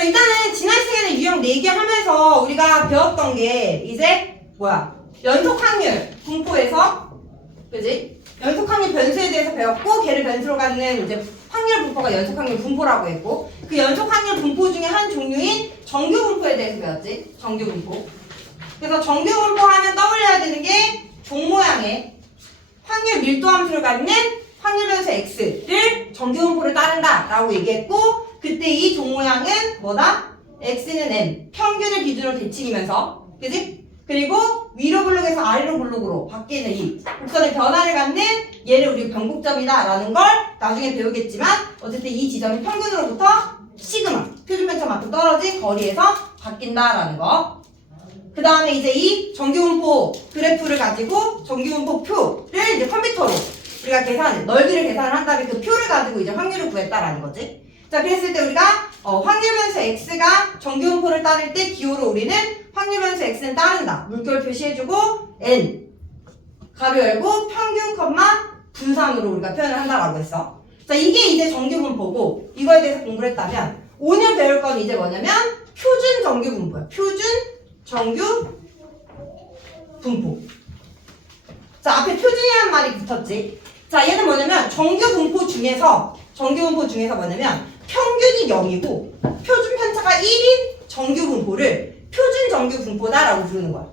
자, 일단은 지난 시간에 유형 4개 하면서 우리가 배웠던 게 이제 뭐야? 연속 확률 분포에서 그지? 연속 확률 변수에 대해서 배웠고 걔를 변수로 갖는 이제 확률 분포가 연속 확률 분포라고 했고 그 연속 확률 분포 중에 한 종류인 정규 분포에 대해서 배웠지? 정규 분포. 그래서 정규 분포 하면 떠올려야 되는 게 종 모양의 확률 밀도 함수를 갖는 확률 변수 x를 정규 분포를 따른다 라고 얘기했고 그때 이 종 모양은 뭐다? x는 n 평균을 기준으로 대칭이면서 그지? 그리고 위로 블록에서 아래로 블록으로 바뀌는 이 곡선의 변화를 갖는 얘를 우리 변곡점이다 라는 걸 나중에 배우겠지만 어쨌든 이 지점이 평균으로부터 시그마 표준편차만큼 떨어진 거리에서 바뀐다 라는 거. 그 다음에 이제 이 정규분포 그래프를 가지고 정규분포 표를 이제 컴퓨터로 우리가 넓이를 계산을 한 다음에 그 표를 가지고 이제 확률을 구했다라는 거지. 자, 그랬을 때 우리가 확률 변수 x가 정규분포를 따를 때 기호로 우리는 확률 변수 x는 따른다. 물결 표시해주고 n 가로 열고 평균 컴마 분산으로 우리가 표현을 한다라고 했어. 자, 이게 이제 정규분포고 이거에 대해서 공부를 했다면 오늘 배울 건 이제 뭐냐면 표준 정규분포야. 표준 정규 분포. 자, 앞에 표준이라는 말이 붙었지. 자, 얘는 뭐냐면 정규 분포 중에서 뭐냐면 평균이 0이고 표준 편차가 1인 정규 분포를 표준 정규 분포다라고 부르는 거야.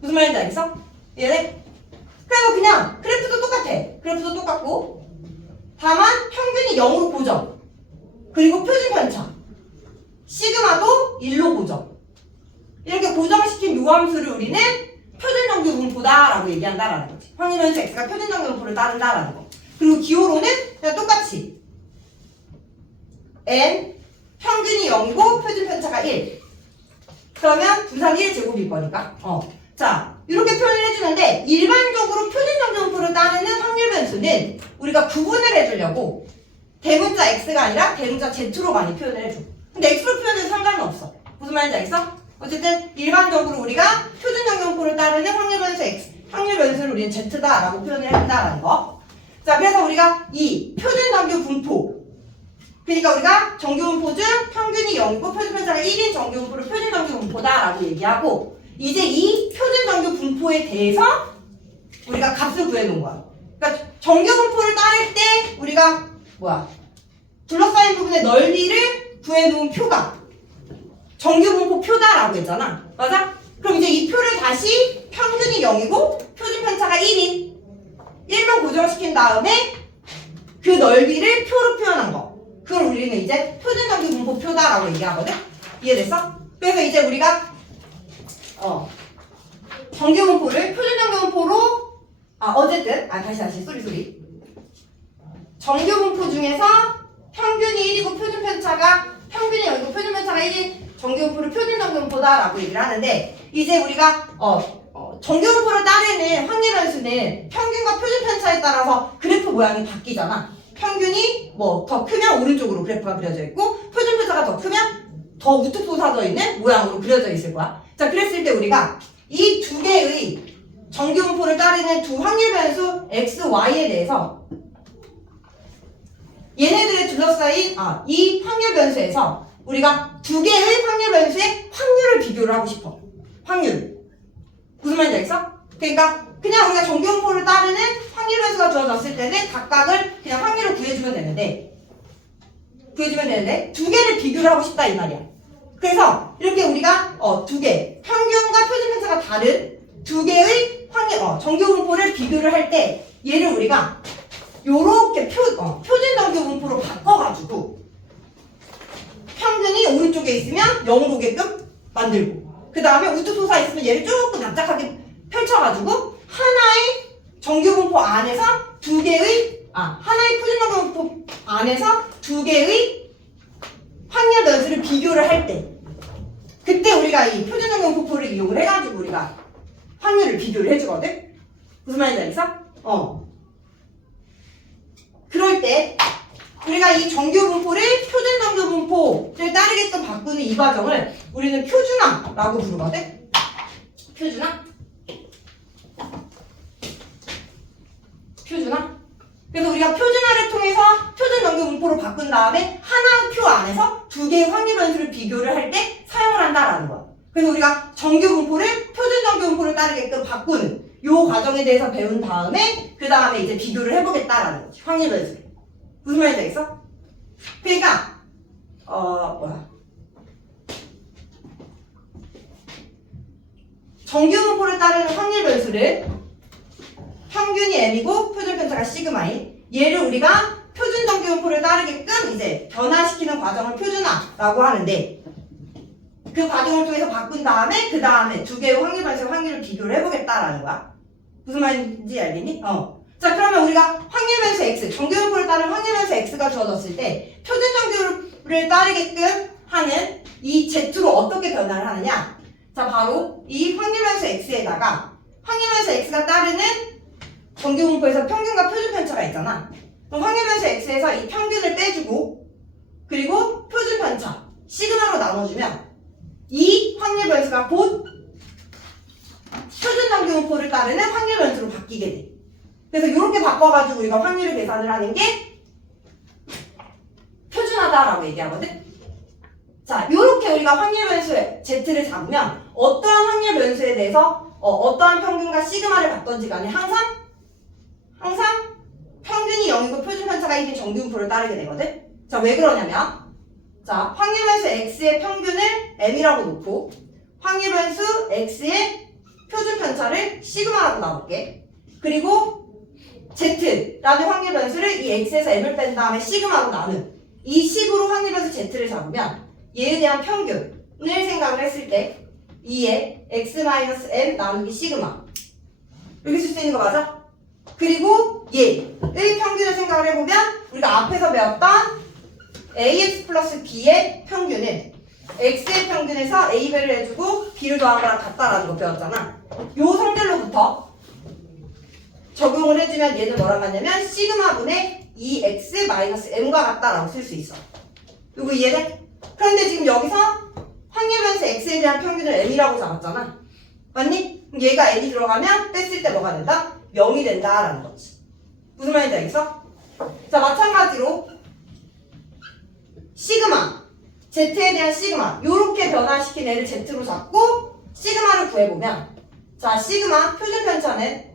무슨 말인지 알겠어? 얘네? 그래서 그냥 그래프도 똑같아. 그래프도 똑같고 다만 평균이 0으로 고정. 그리고 표준 편차 시그마도 1로 고정. 이렇게 고정시킨 요 함수를 우리는 표준 정규 분포다라고 얘기한다라는 거지. 확률 변수 x가 표준 정규 분포를 따른다라는 거. 그리고 기호로는 그냥 똑같이 n 평균이 0이고 표준 편차가 1. 그러면 분산 1제곱일 거니까. 자, 이렇게 표현을 해주는데 일반적으로 표준 정규 분포를 따르는 확률 변수는 우리가 구분을 해주려고 대문자 x가 아니라 대문자 z로 많이 표현을 해줘. 근데 x로 표현해도 상관은 없어. 무슨 말인지 알겠어? 어쨌든 일반적으로 우리가 표준 정규 분포를 따르는 확률 변수 x, 확률 변수를 우리는 z다라고 표현을 해준다라는 거. 자, 그래서 우리가 이 표준 정규 분포, 그러니까 우리가 정규 분포 중 평균이 0이고 표준 편차가 1인 정규 분포를 표준 정규 분포다라고 얘기하고 이제 이 표준 정규 분포에 대해서 우리가 값을 구해놓은 거야. 그러니까 정규 분포를 따를 때 우리가 둘러싸인 부분의 넓이를 구해놓은 표가 정규 분포 표다라고 했잖아. 맞아? 그럼 이제 이 표를 다시 평균이 0이고 표준 편차가 1인 1로 고정시킨 다음에 그 넓이를 표로 표현한 거. 그걸 우리는 이제 표준 정규 분포 표다라고 얘기하거든? 이해됐어? 그래서 이제 우리가 정규 분포를 표준 정규 분포로 어쨌든 다시 소리 정규 분포 중에서 평균이 1이고 표준 편차가 평균이 0이고 표준 편차가 1인 정규 분포를 표준 정규 분포다라고 얘기를 하는데 이제 우리가 정규 분포를 따르는 확률 변수는 평균과 표준 편차에 따라서 그래프 모양이 바뀌잖아. 평균이 더 크면 오른쪽으로 그래프가 그려져 있고 표준 편차가 더 크면 더 우뚝 솟아져 있는 모양으로 그려져 있을 거야. 자, 그랬을 때 우리가 이 두 개의 정규 분포를 따르는 두 확률 변수 x, y에 대해서 얘네들의 둘러싸인 이 확률 변수에서 우리가 두 개의 확률 변수의 확률을 비교를 하고 싶어. 확률. 무슨 말인지 알겠어? 그러니까 그냥 우리가 정규 분포를 따르는 확률 변수가 주어졌을 때는 각각을 그냥 확률을 구해주면 되는데 두 개를 비교를 하고 싶다 이 말이야. 그래서 이렇게 우리가 두 개 평균과 표준 편차가 다른 두 개의 확률 정규 분포를 비교를 할 때 얘를 우리가 요렇게 표준 정규 분포로 바꿔가지고 평균이 오른쪽에 있으면 0으로 오게끔 만들고 그 다음에 우뚝 솟아 있으면 얘를 조금 납작하게 펼쳐가지고 하나의 정규 분포 안에서 두 개의 하나의 표준 정규 분포 안에서 두 개의 확률 변수를 비교를 할 때 그때 우리가 이 표준 정규 분포를 이용을 해가지고 우리가 확률을 비교를 해주거든. 무슨 말인지 알겠어? 그럴 때 우리가 이 정규 분포를 표준 정규 분포를 따르게끔 바꾸는 이 과정을 우리는 표준화라고 부르거든. 표준화. 그래서 우리가 표준화를 통해서 표준 정규 분포로 바꾼 다음에 하나의 표 안에서 두 개의 확률 변수를 비교를 할 때 사용을 한다라는 거야. 그래서 우리가 정규 분포를 표준 정규 분포를 따르게끔 바꾸는 요 과정에 대해서 배운 다음에 그 다음에 이제 비교를 해보겠다라는 거지. 확률 변수를. 무슨 말인지 알겠어? 그러니까 정규 분포를 따르는 확률 변수를 평균이 m이고 표준 편차가 시그마인 얘를 우리가 표준 정규 분포를 따르게끔 이제 변화시키는 과정을 표준화라고 하는데 그 과정을 통해서 바꾼 다음에 그 다음에 두 개의 확률 변수의 확률을 비교를 해보겠다라는 거야. 무슨 말인지 알겠니? 자 그러면 우리가 확률 변수 x, 정규 분포를 따르는 확률 변수 x가 주어졌을 때 표준 정규를 따르게끔 하는 이 z로 어떻게 변화를 하느냐? 자 바로 이 확률 변수 x에다가 확률 변수 x가 따르는 정규 분포에서 평균과 표준 편차가 있잖아. 그럼 확률 변수 x에서 이 평균을 빼주고 그리고 표준 편차 시그마로 나눠주면 이 확률 변수가 곧 표준 정규 분포를 따르는 확률 변수로 바뀌게 돼. 그래서 이렇게 바꿔가지고 우리가 확률을 계산을 하는 게 표준화다라고 얘기하거든. 자, 이렇게 우리가 확률 변수 z를 잡으면 어떠한 확률 변수에 대해서 어떠한 평균과 시그마를 받던지 간에 항상 평균이 0이고 표준 편차가 1인 정규 분포를 따르게 되거든. 자, 왜 그러냐면 자, 확률 변수 x의 평균을 m이라고 놓고 확률 변수 x의 표준 편차를 시그마라고 놔볼게. 그리고 z라는 확률 변수를 이 x에서 m을 뺀 다음에 시그마로 나눈 이 식으로 확률 변수 z를 잡으면 얘에 대한 평균을 생각을 했을 때 2의 x-m 나누기 시그마 이렇게 쓸 수 있는 거 맞아? 그리고 얘의 평균을 생각을 해보면 우리가 앞에서 배웠던 ax 플러스 b의 평균은 x의 평균에서 a배를 해주고 b를 더한 거랑 같다라는 거 배웠잖아. 요 성질로부터 적용을 해주면 얘는 뭐랑 같냐면 시그마분의 2x-m과 같다라고 쓸 수 있어. 이거 이해돼? 그런데 지금 여기서 확률 변수 x에 대한 평균을 m이라고 잡았잖아. 맞니? 그럼 얘가 n이 들어가면 뺐을 때 뭐가 된다? 0이 된다라는 거지. 무슨 말인지 알겠어? 자, 마찬가지로 시그마 z에 대한 시그마 요렇게 변화시킨 애를 z로 잡고 시그마를 구해보면 자, 시그마 표준 편차는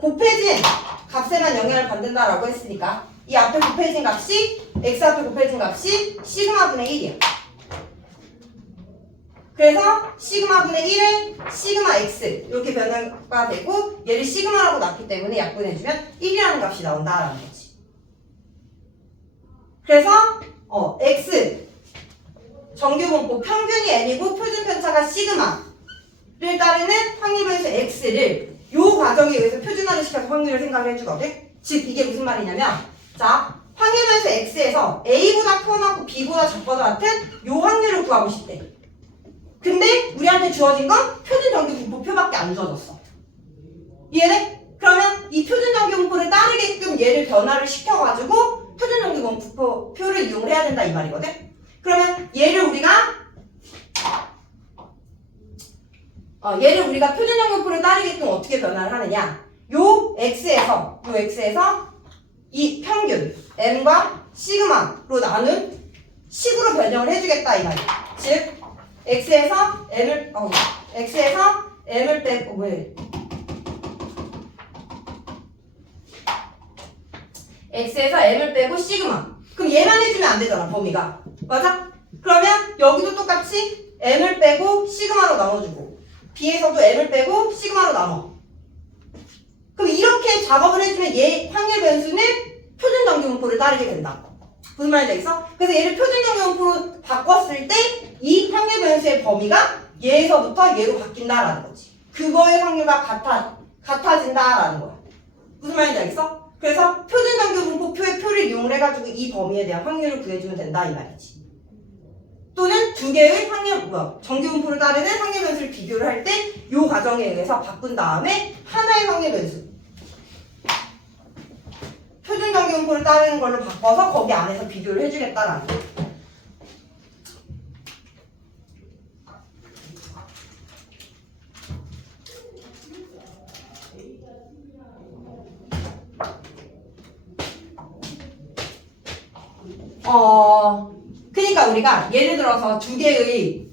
곱해진 값에만 영향을 받는다라고 했으니까 이 앞에 곱해진 값이 x 앞에 곱해진 값이 시그마분의 1이야. 그래서 시그마분의 1에 시그마 x 이렇게 변화가 되고 얘를 시그마라고 놨기 때문에 약분해주면 1이라는 값이 나온다라는 거지. 그래서 x 정규분포 평균이 n이고 표준 편차가 시그마를 따르는 확률 변수 x를 요 과정에 의해서 표준화를 시켜서 확률을 생각을 해주거든. 즉 이게 무슨 말이냐면 자 확률 변수 x에서 a보다 커나고 b보다 작거나 같은 요 확률을 구하고 싶대. 근데 우리한테 주어진 건 표준 정규 분포표밖에 안 주어졌어. 이해돼? 그러면 이 표준 정규 분포를 따르게끔 얘를 변화를 시켜가지고 표준 정규 분포표를 이용을 해야 된다 이 말이거든. 그러면 얘를 우리가 표준 정규 분포를 따르게끔 어떻게 변화를 하느냐? 요 x에서 이 평균 m과 시그마로 나눈 식으로 변형을 해주겠다 이 말이야. 즉 x에서 m을 빼고 x에서 m을 빼고 시그마. 그럼 얘만 해주면 안 되잖아 범위가. 맞아? 그러면 여기도 똑같이 m을 빼고 시그마로 나눠주고 b에서도 m을 빼고 시그마로 나눠. 그럼 이렇게 작업을 해주면 얘 확률 변수는 표준 정규 분포를 따르게 된다. 무슨 말인지 알겠어? 그래서 얘를 표준 정규 분포로 바꿨을 때 이 확률 변수의 범위가 얘에서부터 얘로 바뀐다라는 거지. 그거의 확률과 같아진다라는 거야. 무슨 말인지 알겠어? 그래서 표준 정규 분포표의 표를 이용을 해가지고 이 범위에 대한 확률을 구해주면 된다 이 말이지. 또는 두 개의 정규 분포를 따르는 확률 변수를 비교를 할 때 이 과정에 의해서 바꾼 다음에 하나의 확률 변수 표준 정규 분포를 따르는 걸로 바꿔서 거기 안에서 비교를 해주겠다라는 거. 그러니까 우리가 예를 들어서 두 개의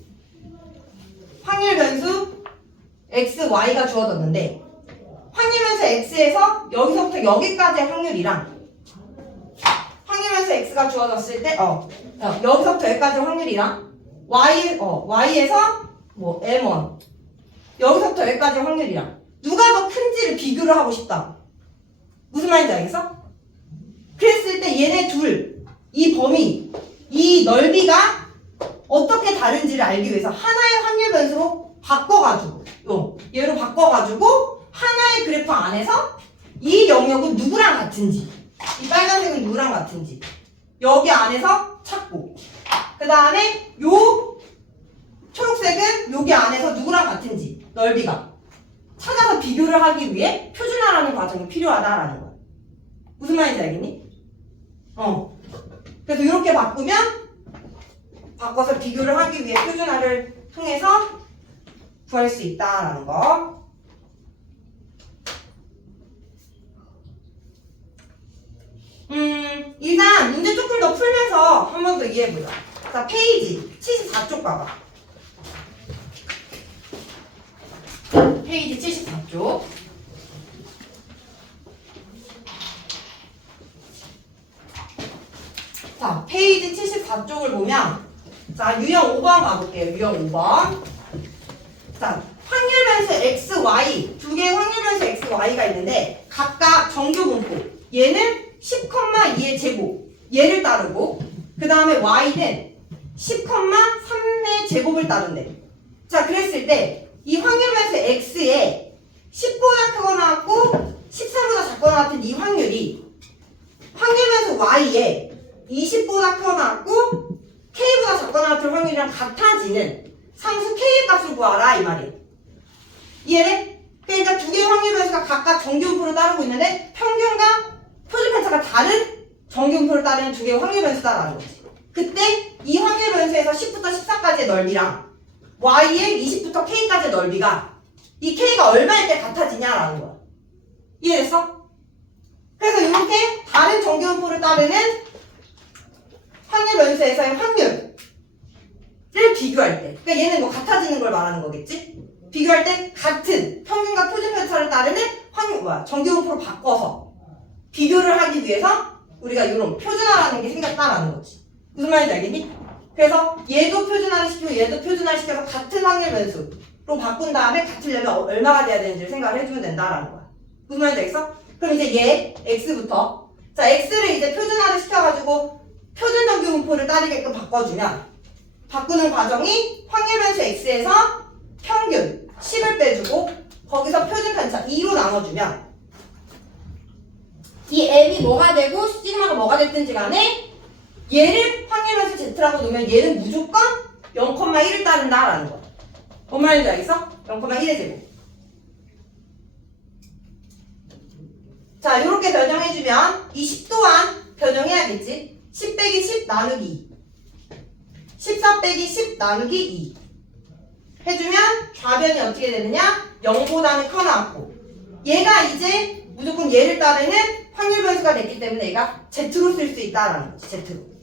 확률 변수 x, y가 주어졌는데 확률 변수 x에서 여기서부터 여기까지의 확률이랑 확률 변수 x가 주어졌을 때 여기서부터 여기까지의 확률이랑 y에서 뭐 m1 여기서부터 여기까지의 확률이랑 누가 더 큰지를 비교를 하고 싶다. 무슨 말인지 알겠어? 그랬을 때 얘네 둘, 이 범위, 이 넓이가 어떻게 다른지를 알기 위해서 하나의 확률 변수로 바꿔가지고 얘로 바꿔가지고 하나의 그래프 안에서 이 영역은 누구랑 같은지 이 빨간색은 누구랑 같은지 여기 안에서 찾고 그 다음에 요 초록색은 여기 안에서 누구랑 같은지 넓이가 찾아서 비교를 하기 위해 표준화라는 과정이 필요하다라는 거야. 무슨 말인지 알겠니? 그래서 이렇게 바꿔서 비교를 하기 위해 표준화를 통해서 구할 수 있다라는 거. 일단 문제 조금 더 풀면서 한 번 더 이해해보자. 자, 페이지 74쪽 봐봐. 페이지 74쪽. 자, 페이지 74쪽을 보면 자, 유형 5번 가볼게요. 유형 5번. 자, 확률 변수 x, y 두 개의 확률 변수 x, y가 있는데 각각 정규 분포 얘는 10,2의 제곱 얘를 따르고 그 다음에 y는 10,3의 제곱을 따른대. 자, 그랬을 때 이 확률 변수 x에 10보다 크거나 같고 14보다 작거나 같은 이 확률이 확률 변수 y에 20보다 크거나 같고 k보다 작거나 같은 확률이랑 같아지는 상수 k의 값을 구하라 이 말이에요. 이해돼? 그러니까 두 개의 확률 변수가 각각 정규분포를 따르고 있는데 평균과 표준 편차가 다른 정규분포를 따르는 두 개의 확률 변수다라는 거지. 그때 이 확률 변수에서 10부터 14까지의 넓이랑 y의 20부터 k까지의 넓이가 이 k가 얼마일 때 같아지냐라는 거야. 이해됐어? 그래서 이렇게 다른 정규분포를 따르는 확률 변수에서의 확률을 비교할 때 그러니까 얘는 뭐 같아지는 걸 말하는 거겠지? 비교할 때 같은 평균과 표준 편차를 따르는 정규분포로 바꿔서 비교를 하기 위해서 우리가 이런 표준화라는 게 생겼다라는 거지. 무슨 말인지 알겠니? 그래서 얘도 표준화를 시키고 얘도 표준화를 시켜서 같은 확률 변수로 바꾼 다음에 같으려면 얼마가 돼야 되는지를 생각을 해주면 된다라는 거야. 무슨 말인지 알겠어? 그럼 이제 얘 x부터 자 x를 이제 표준화를 시켜가지고 표준 정규분포를 따르게끔 바꿔주면 바꾸는 과정이 확률 변수 x에서 평균 10을 빼주고 거기서 표준 편차 2로 나눠주면 이 m이 뭐가 되고 시그마가 뭐가 됐든지 간에 얘를 확률 변수 z라고 놓으면 얘는 무조건 0,1을 따른다라는 거야. 뭔 말인지 알겠어? 0,1의 제곱. 자, 요렇게 변형해주면 이 10 또한 변형해야겠지? 10 빼기 10 나누기 2 14 빼기 10 나누기 2 해주면 좌변이 어떻게 되느냐? 0보다는 커 나왔고 얘가 이제 무조건 얘를 따르는 확률 변수가 됐기 때문에 얘가 z로 쓸 수 있다라는 거지. z로.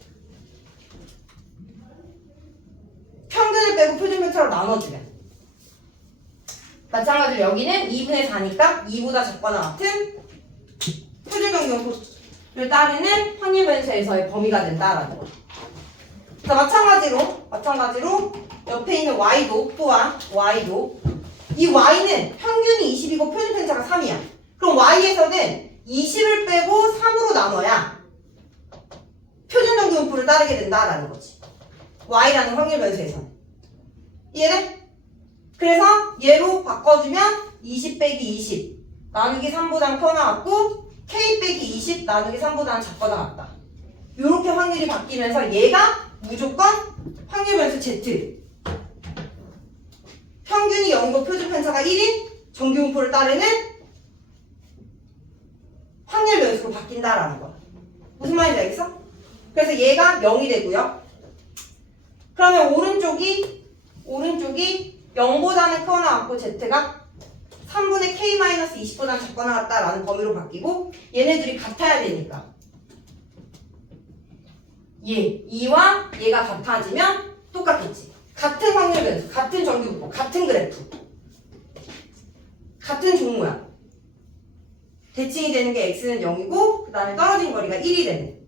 평균을 빼고 표준 편차로 나눠주면 마찬가지로 여기는 2분의 4니까 2보다 작거나 같은 표준 정규분포를 따르는 확률 변수에서의 범위가 된다라는 거. 자, 마찬가지로 옆에 있는 y도 또한 y도 이 y는 평균이 20이고 표준 편차가 3이야. 그럼 y에서는 20을 빼고 3으로 나눠야 표준 정규분포를 따르게 된다라는 거지. y라는 확률 변수에서는. 이해돼? 그래서 얘로 바꿔주면 20 빼기 20 나누기 3보단 커 나왔고 k 빼기 20 나누기 3보다는 작거나 같다. 요렇게 확률이 바뀌면서 얘가 무조건 확률 변수 z 평균이 0이고 표준 편차가 1인 정규분포를 따르는 확률 변수로 바뀐다라는 거야. 무슨 말인지 알겠어? 그래서 얘가 0이 되고요. 그러면 오른쪽이 0보다는 커 나왔고 z가 3분의 k-20보다는 작거나 같다라는 범위로 바뀌고 얘네들이 같아야 되니까 얘와 얘가 같아지면 똑같겠지. 같은 확률 변수, 같은 정규분포, 같은 그래프, 같은 종모야. 대칭이 되는 게 x는 0이고 그 다음에 떨어진 거리가 1이 되는.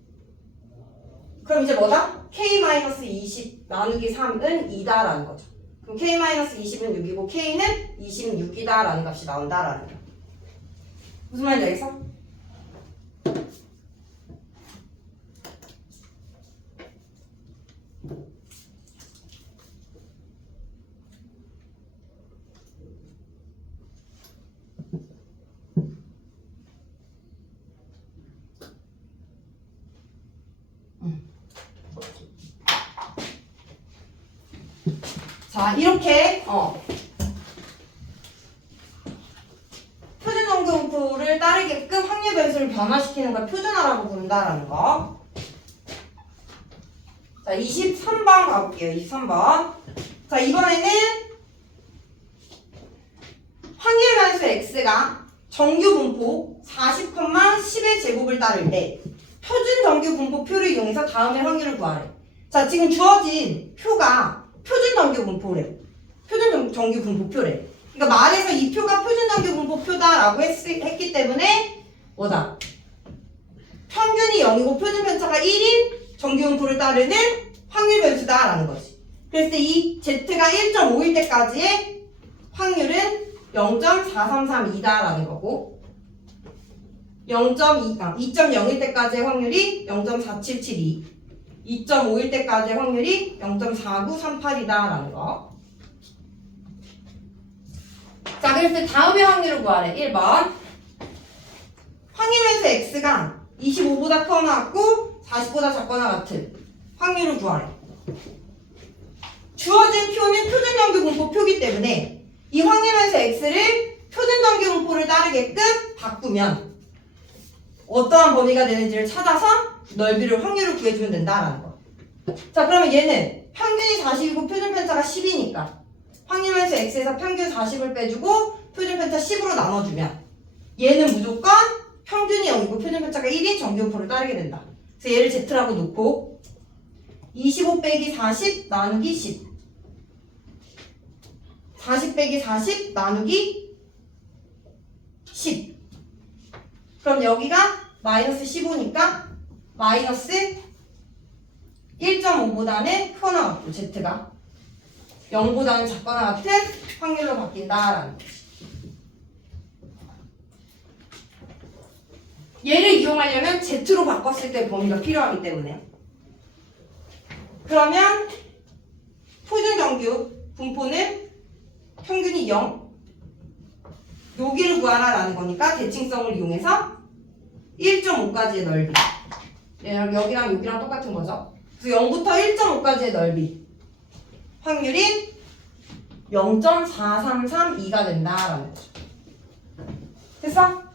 그럼 이제 뭐다? k-20 나누기 3은 2다라는 거죠. 그럼 k-20은 6이고 k는 26이다라는 값이 나온다라는 거. 무슨 말인지 알겠어? 자, 이렇게 표준 정규분포를 따르게끔 확률 변수를 변화시키는 걸 표준화라고 부른다라는 거. 자, 23번 가볼게요. 23번. 자, 이번에는 확률 변수 x가 정규분포 40,10의 제곱을 따를 때 표준 정규분포표를 이용해서 다음의 확률을 구하래. 자, 지금 주어진 표가 표준 정규분포래. 표준 정규분포표래. 그러니까 말에서 이 표가 표준 정규분포표다라고 했기 때문에 뭐다? 평균이 0이고 표준 편차가 1인 정규분포를 따르는 확률 변수다라는 거지. 그랬을 때 이 z가 1.5일 때까지의 확률은 0.4332다라는 거고 2.0일 때까지의 확률이 0.4772 2.5일 때까지의 확률이 0.4938이다라는 거. 자, 그랬을 때 다음의 확률을 구하래. 1번. 확률 변수 x가 25보다 크거나 같고 40보다 작거나 같은 확률을 구하래. 주어진 표는 표준 정규분포 표기 때문에 이 확률 변수 x를 표준 정규분포를 따르게끔 바꾸면 어떠한 범위가 되는지를 찾아서 넓이를 확률을 구해주면 된다라는 거. 자, 그러면 얘는 평균이 40이고 표준 편차가 10이니까 확률 변수 x에서 평균 40을 빼주고 표준 편차 10으로 나눠주면 얘는 무조건 평균이 0이고 표준 편차가 1인 정규분포를 따르게 된다. 그래서 얘를 z라고 놓고 25 빼기 40 나누기 10 40 빼기 40 나누기 10 그럼 여기가 마이너스 15니까 마이너스 1.5보다는 크거나 같고 z가 0보다는 작거나 같은 확률로 바뀐다라는 거지. 얘를 이용하려면 z로 바꿨을 때 범위가 필요하기 때문에 그러면 표준 정규 분포는 평균이 0 여기를 구하라라는 거니까 대칭성을 이용해서 1.5까지의 넓이 여기랑 여기랑 똑같은 거죠. 그래서 0부터 1.5까지의 넓이 확률이 0.4332가 된다라는 거죠. 됐어?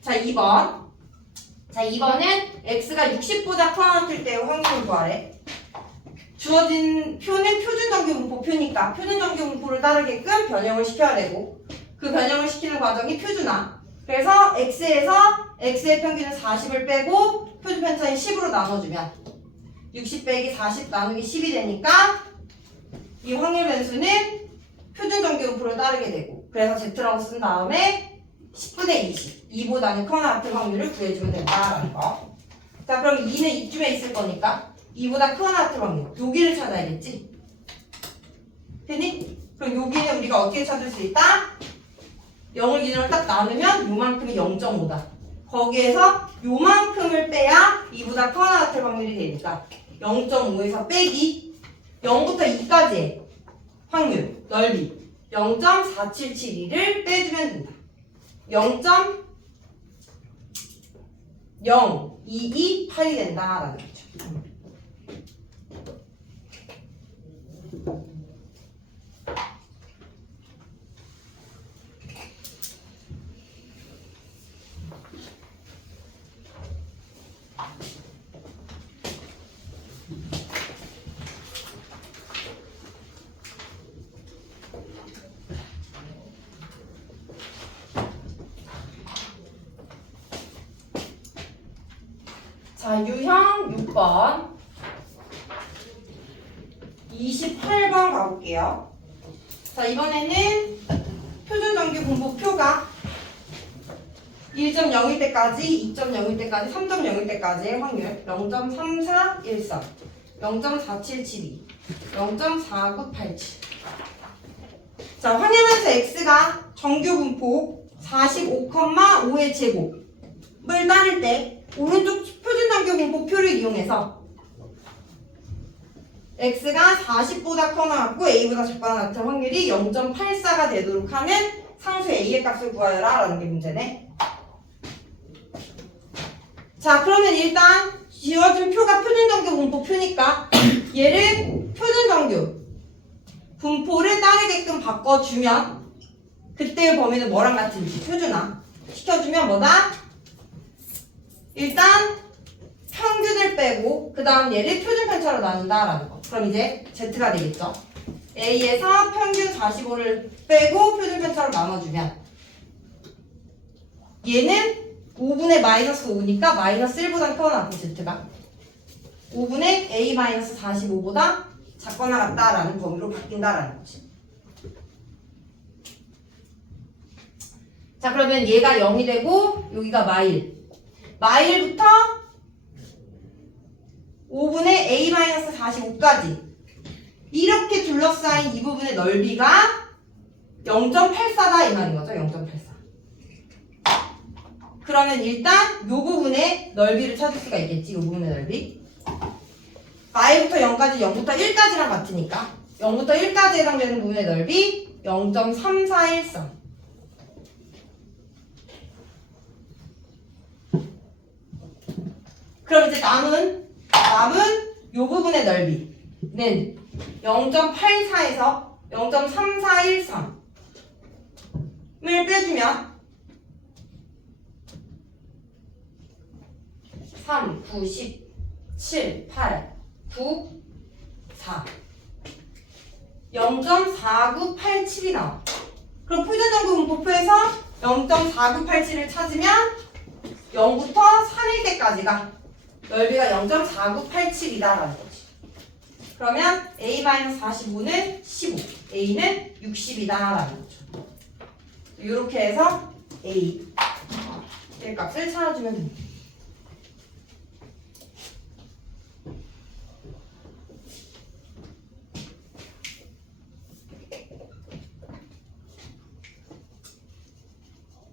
자, 2번. 자, 2번은 x가 60보다 크거나 같을 때의 확률을 구하래. 주어진 표는 표준 정규분포 표니까 표준 정규분포를 따르게끔 변형을 시켜야 되고 그 변형을 시키는 과정이 표준화. 그래서 x에서 x의 평균은 40을 빼고 표준 편차인 10으로 나눠주면 60 빼기 40 나누기 10이 되니까 이 확률 변수는 표준 정규분포를 따르게 되고 그래서 z라고 쓴 다음에 10분의 20 2보다는 크거나 같은 확률을 구해주면 된다라는 거. 자, 그럼 2는 이쯤에 있을 거니까 2보다 크거나 같은 확률 여기를 찾아야겠지? 됐니? 그럼 여기는 우리가 어떻게 찾을 수 있다? 0을 2를 딱 나누면 요만큼이 0.5다. 거기에서 요만큼을 빼야 2보다 크거나 같은 확률이 되니까 0.5에서 빼기 0부터 2까지의 확률, 넓이 0.4772를 빼주면 된다. 0.0228이 된다라는 거죠. 자, 유형 6번. 28번 가볼게요. 자, 이번에는 표준정규 공부표가 1.0일 때까지, 2.0일 때까지, 3.0일 때까지의 확률 0.3413, 0.4772, 0.4987. 자, 확률면서 x가 정규 분포 45,5의 제곱을 따를 때 오른쪽 표준정규 분포표를 이용해서 x가 40보다 커나 같고 a보다 작거나 같은 확률이 0.84가 되도록 하는 상수 a의 값을 구하여라 라는 게 문제네. 자, 그러면 일단 지워진 표가 표준정규 분포표니까 얘를 표준정규 분포를 따르게끔 바꿔주면 그때의 범위는 뭐랑 같은지 표준화 시켜주면 뭐다? 일단 평균을 빼고 그 다음 얘를 표준편차로 나눈다라는 거. 그럼 이제 Z가 되겠죠. A에서 평균 45를 빼고 표준편차로 나눠주면 얘는 5분의 마이너스 5니까 마이너스 1보다 크거나 같은 Z가 5분의 A 마이너스 45보다 작거나 같다라는 범위로 바뀐다라는 거지. 자, 그러면 얘가 0이 되고 여기가 마일부터 5분의 A-45까지 이렇게 둘러싸인 이 부분의 넓이가 0.84다 이 말인 거죠. 0.84. 그러면 일단 이 부분의 넓이를 찾을 수가 있겠지. 이 부분의 넓이. 마일부터 0까지 0부터 1까지랑 같으니까 0부터 1까지 해당되는 부분의 넓이 0.3413. 그럼 이제 남은 이 부분의 넓이는 0.84에서 0.3413을 빼주면 3, 9, 10, 7, 8, 9, 4 0.4987이 나와. 그럼 표준정규 분포표에서 0.4987을 찾으면 0부터 3일 때까지가 넓이가 0.4987이다라는 거지. 그러면 A-45는 15, A는 60이다라는 거죠. 이렇게 해서 A 의 값을 찾아주면 됩니다.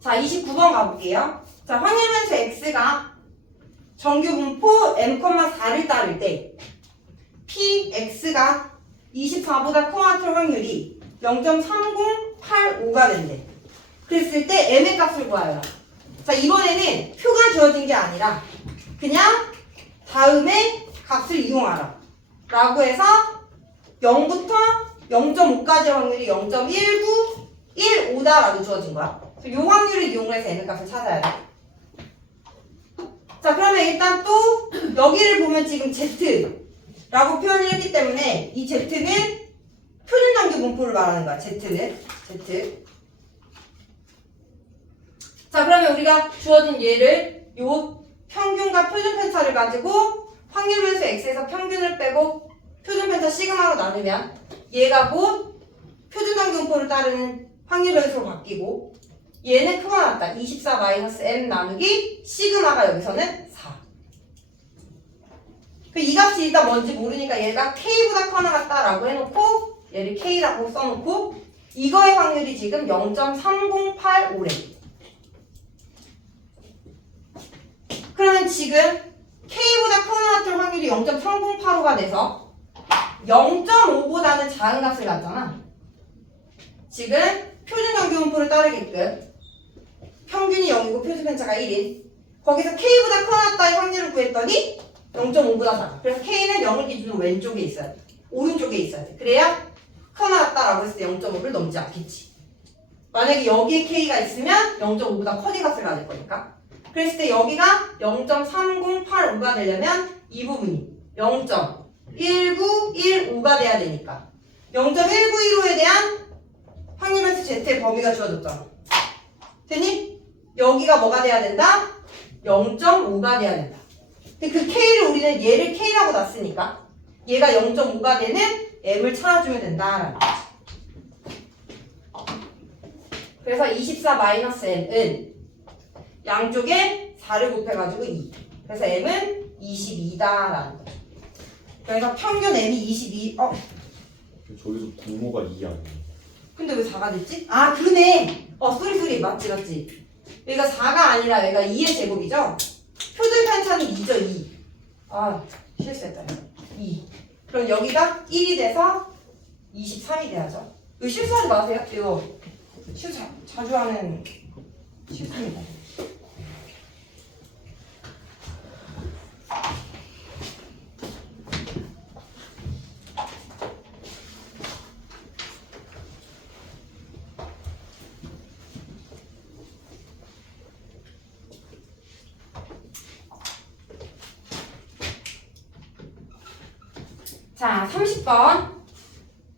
자, 29번 가볼게요. 자, 확률면수 x가 정규 분포 m,4를 따를 때 px가 24보다 커할 확률이 0.3085가 된대. 그랬을 때 m의 값을 구하여라. 자, 이번에는 표가 주어진 게 아니라 그냥 다음에 값을 이용하라 라고 해서 0부터 0.5까지의 확률이 0.1915다라고 주어진 거야. 이 확률을 이용해서 n의 값을 찾아야 돼. 자, 그러면 일단 또 여기를 보면 지금 Z라고 표현을 했기 때문에 이 Z는 표준정규 분포를 말하는 거야. Z는 Z. 자, 그러면 우리가 주어진 얘를 요 평균과 표준편차를 가지고 확률변수 X에서 평균을 빼고 표준편차 시그마로 나누면 얘가 곧 표준정규 분포를 따르는 확률변수로 바뀌고 얘는 크거나 같다. 24-m 나누기 시그마가 여기서는 4. 이 값이 일단 뭔지 모르니까 얘가 K보다 커나 같다라고 해놓고 얘를 K라고 써놓고 이거의 확률이 지금 0.3085래. 그러면 지금 K보다 커나 같은 확률이 0.3085가 돼서 0.5보다는 작은 값을 갖잖아. 지금 표준정규 분포를 따르게끔 평균이 0이고 표준편차가 1인 거기서 K보다 커났다의 확률을 구했더니 0.5보다 작아. 그래서 K는 0을 기준으로 왼쪽에 있어야 돼. 오른쪽에 있어야 돼. 그래야 커나갔다라고 했을 때 0.5를 넘지 않겠지. 만약에 여기에 K가 있으면 0.5보다 커진 값을 가질 거니까. 그랬을 때 여기가 0.3085가 되려면 이 부분이 0.1915가 돼야 되니까 0.1915에 대한 확률변수 Z의 범위가 주어졌잖아. 됐니? 여기가 뭐가 돼야 된다? 0.5가 돼야 된다. 근데 그 K를 우리는 얘를 K라고 놨으니까 얘가 0.5가 되는 M을 찾아주면 된다라는 거지. 그래서 24-M은 양쪽에 4를 곱해가지고 2. 그래서 M은 22다라는 거죠. 그래서 평균 M이 22. 저기서 분모가 2 아니에요? 근데 왜 4가 됐지? 아, 그러네. 쏘리. 맞지. 여기가 4가 아니라 여기가 2의 제곱이죠? 표준 편차는 2죠, 2. 아, 실수했다. 2. 그럼 여기가 1이 돼서 23이 돼야죠. 이거 실수하지 마세요. 이거 실수 자주 하는 실수입니다. 자, 30번.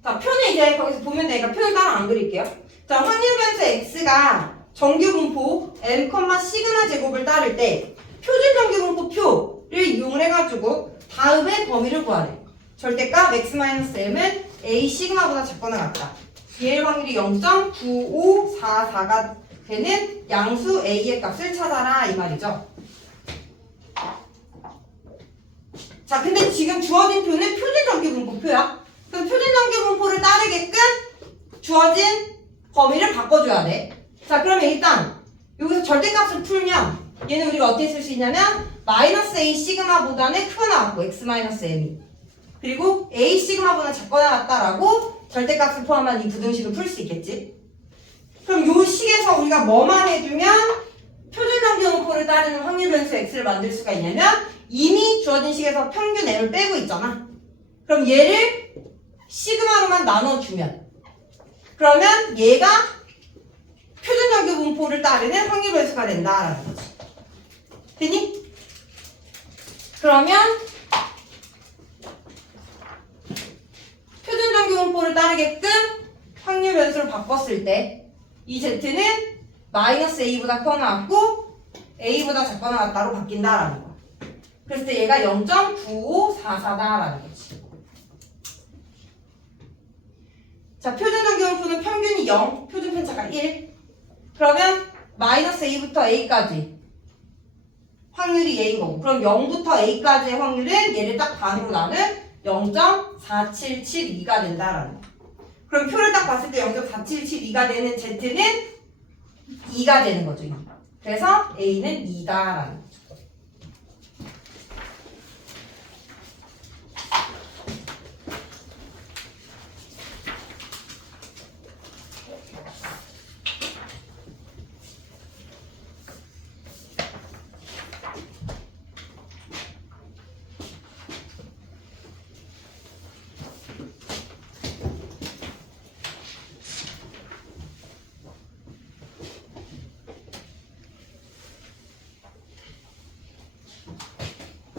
자, 표는 이제 거기서 보면 되니까 표를 따로 안 그릴게요. 자, 확률 변수 x가 정규 분포 m, 시그마 제곱을 따를 때 표준 정규 분포 표를 이용을 해가지고 다음에 범위를 구하래. 절대값 x-m은 a 시그마보다 작거나 같다. 얘의 확률이 0.9544가 되는 양수 a의 값을 찾아라 이 말이죠. 자, 근데 지금 주어진 표는 표준 정규 분포표야. 그럼 표준 정규 분포를 따르게끔 주어진 범위를 바꿔줘야 돼. 자, 그러면 일단 여기서 절대값을 풀면 얘는 우리가 어떻게 쓸 수 있냐면 마이너스 a 시그마보다는 크거나 같고 x 마이너스 m이 그리고 a 시그마보다 작거나 같다라고 절대값을 포함한 이 부등식을 풀 수 있겠지. 그럼 요 식에서 우리가 뭐만 해주면 표준 정규 분포를 따르는 확률 변수 x를 만들 수가 있냐면 이미 주어진 식에서 평균 m을 빼고 있잖아. 그럼 얘를 시그마로만 나눠주면 그러면 얘가 표준 정규 분포를 따르는 확률 변수가 된다라는 거지. 되니? 그러면 표준 정규 분포를 따르게끔 확률 변수를 바꿨을 때 이 z는 마이너스 a보다 크거나 같고 a보다 작거나 같다로 바뀐다라는 거야. 그랬을 때 얘가 0.9544다라는 거지. 자, 표준 정규 분포는 평균이 0, 표준 편차가 1. 그러면 마이너스 a부터 a까지 확률이 a인 거고, 그럼 0부터 a까지의 확률은 얘를 딱 반으로 나눈 0.4772가 된다라는 거. 그럼 표를 딱 봤을 때 0.4772가 되는 z는 2가 되는 거죠. 2. 그래서 a는 2다라는 거죠.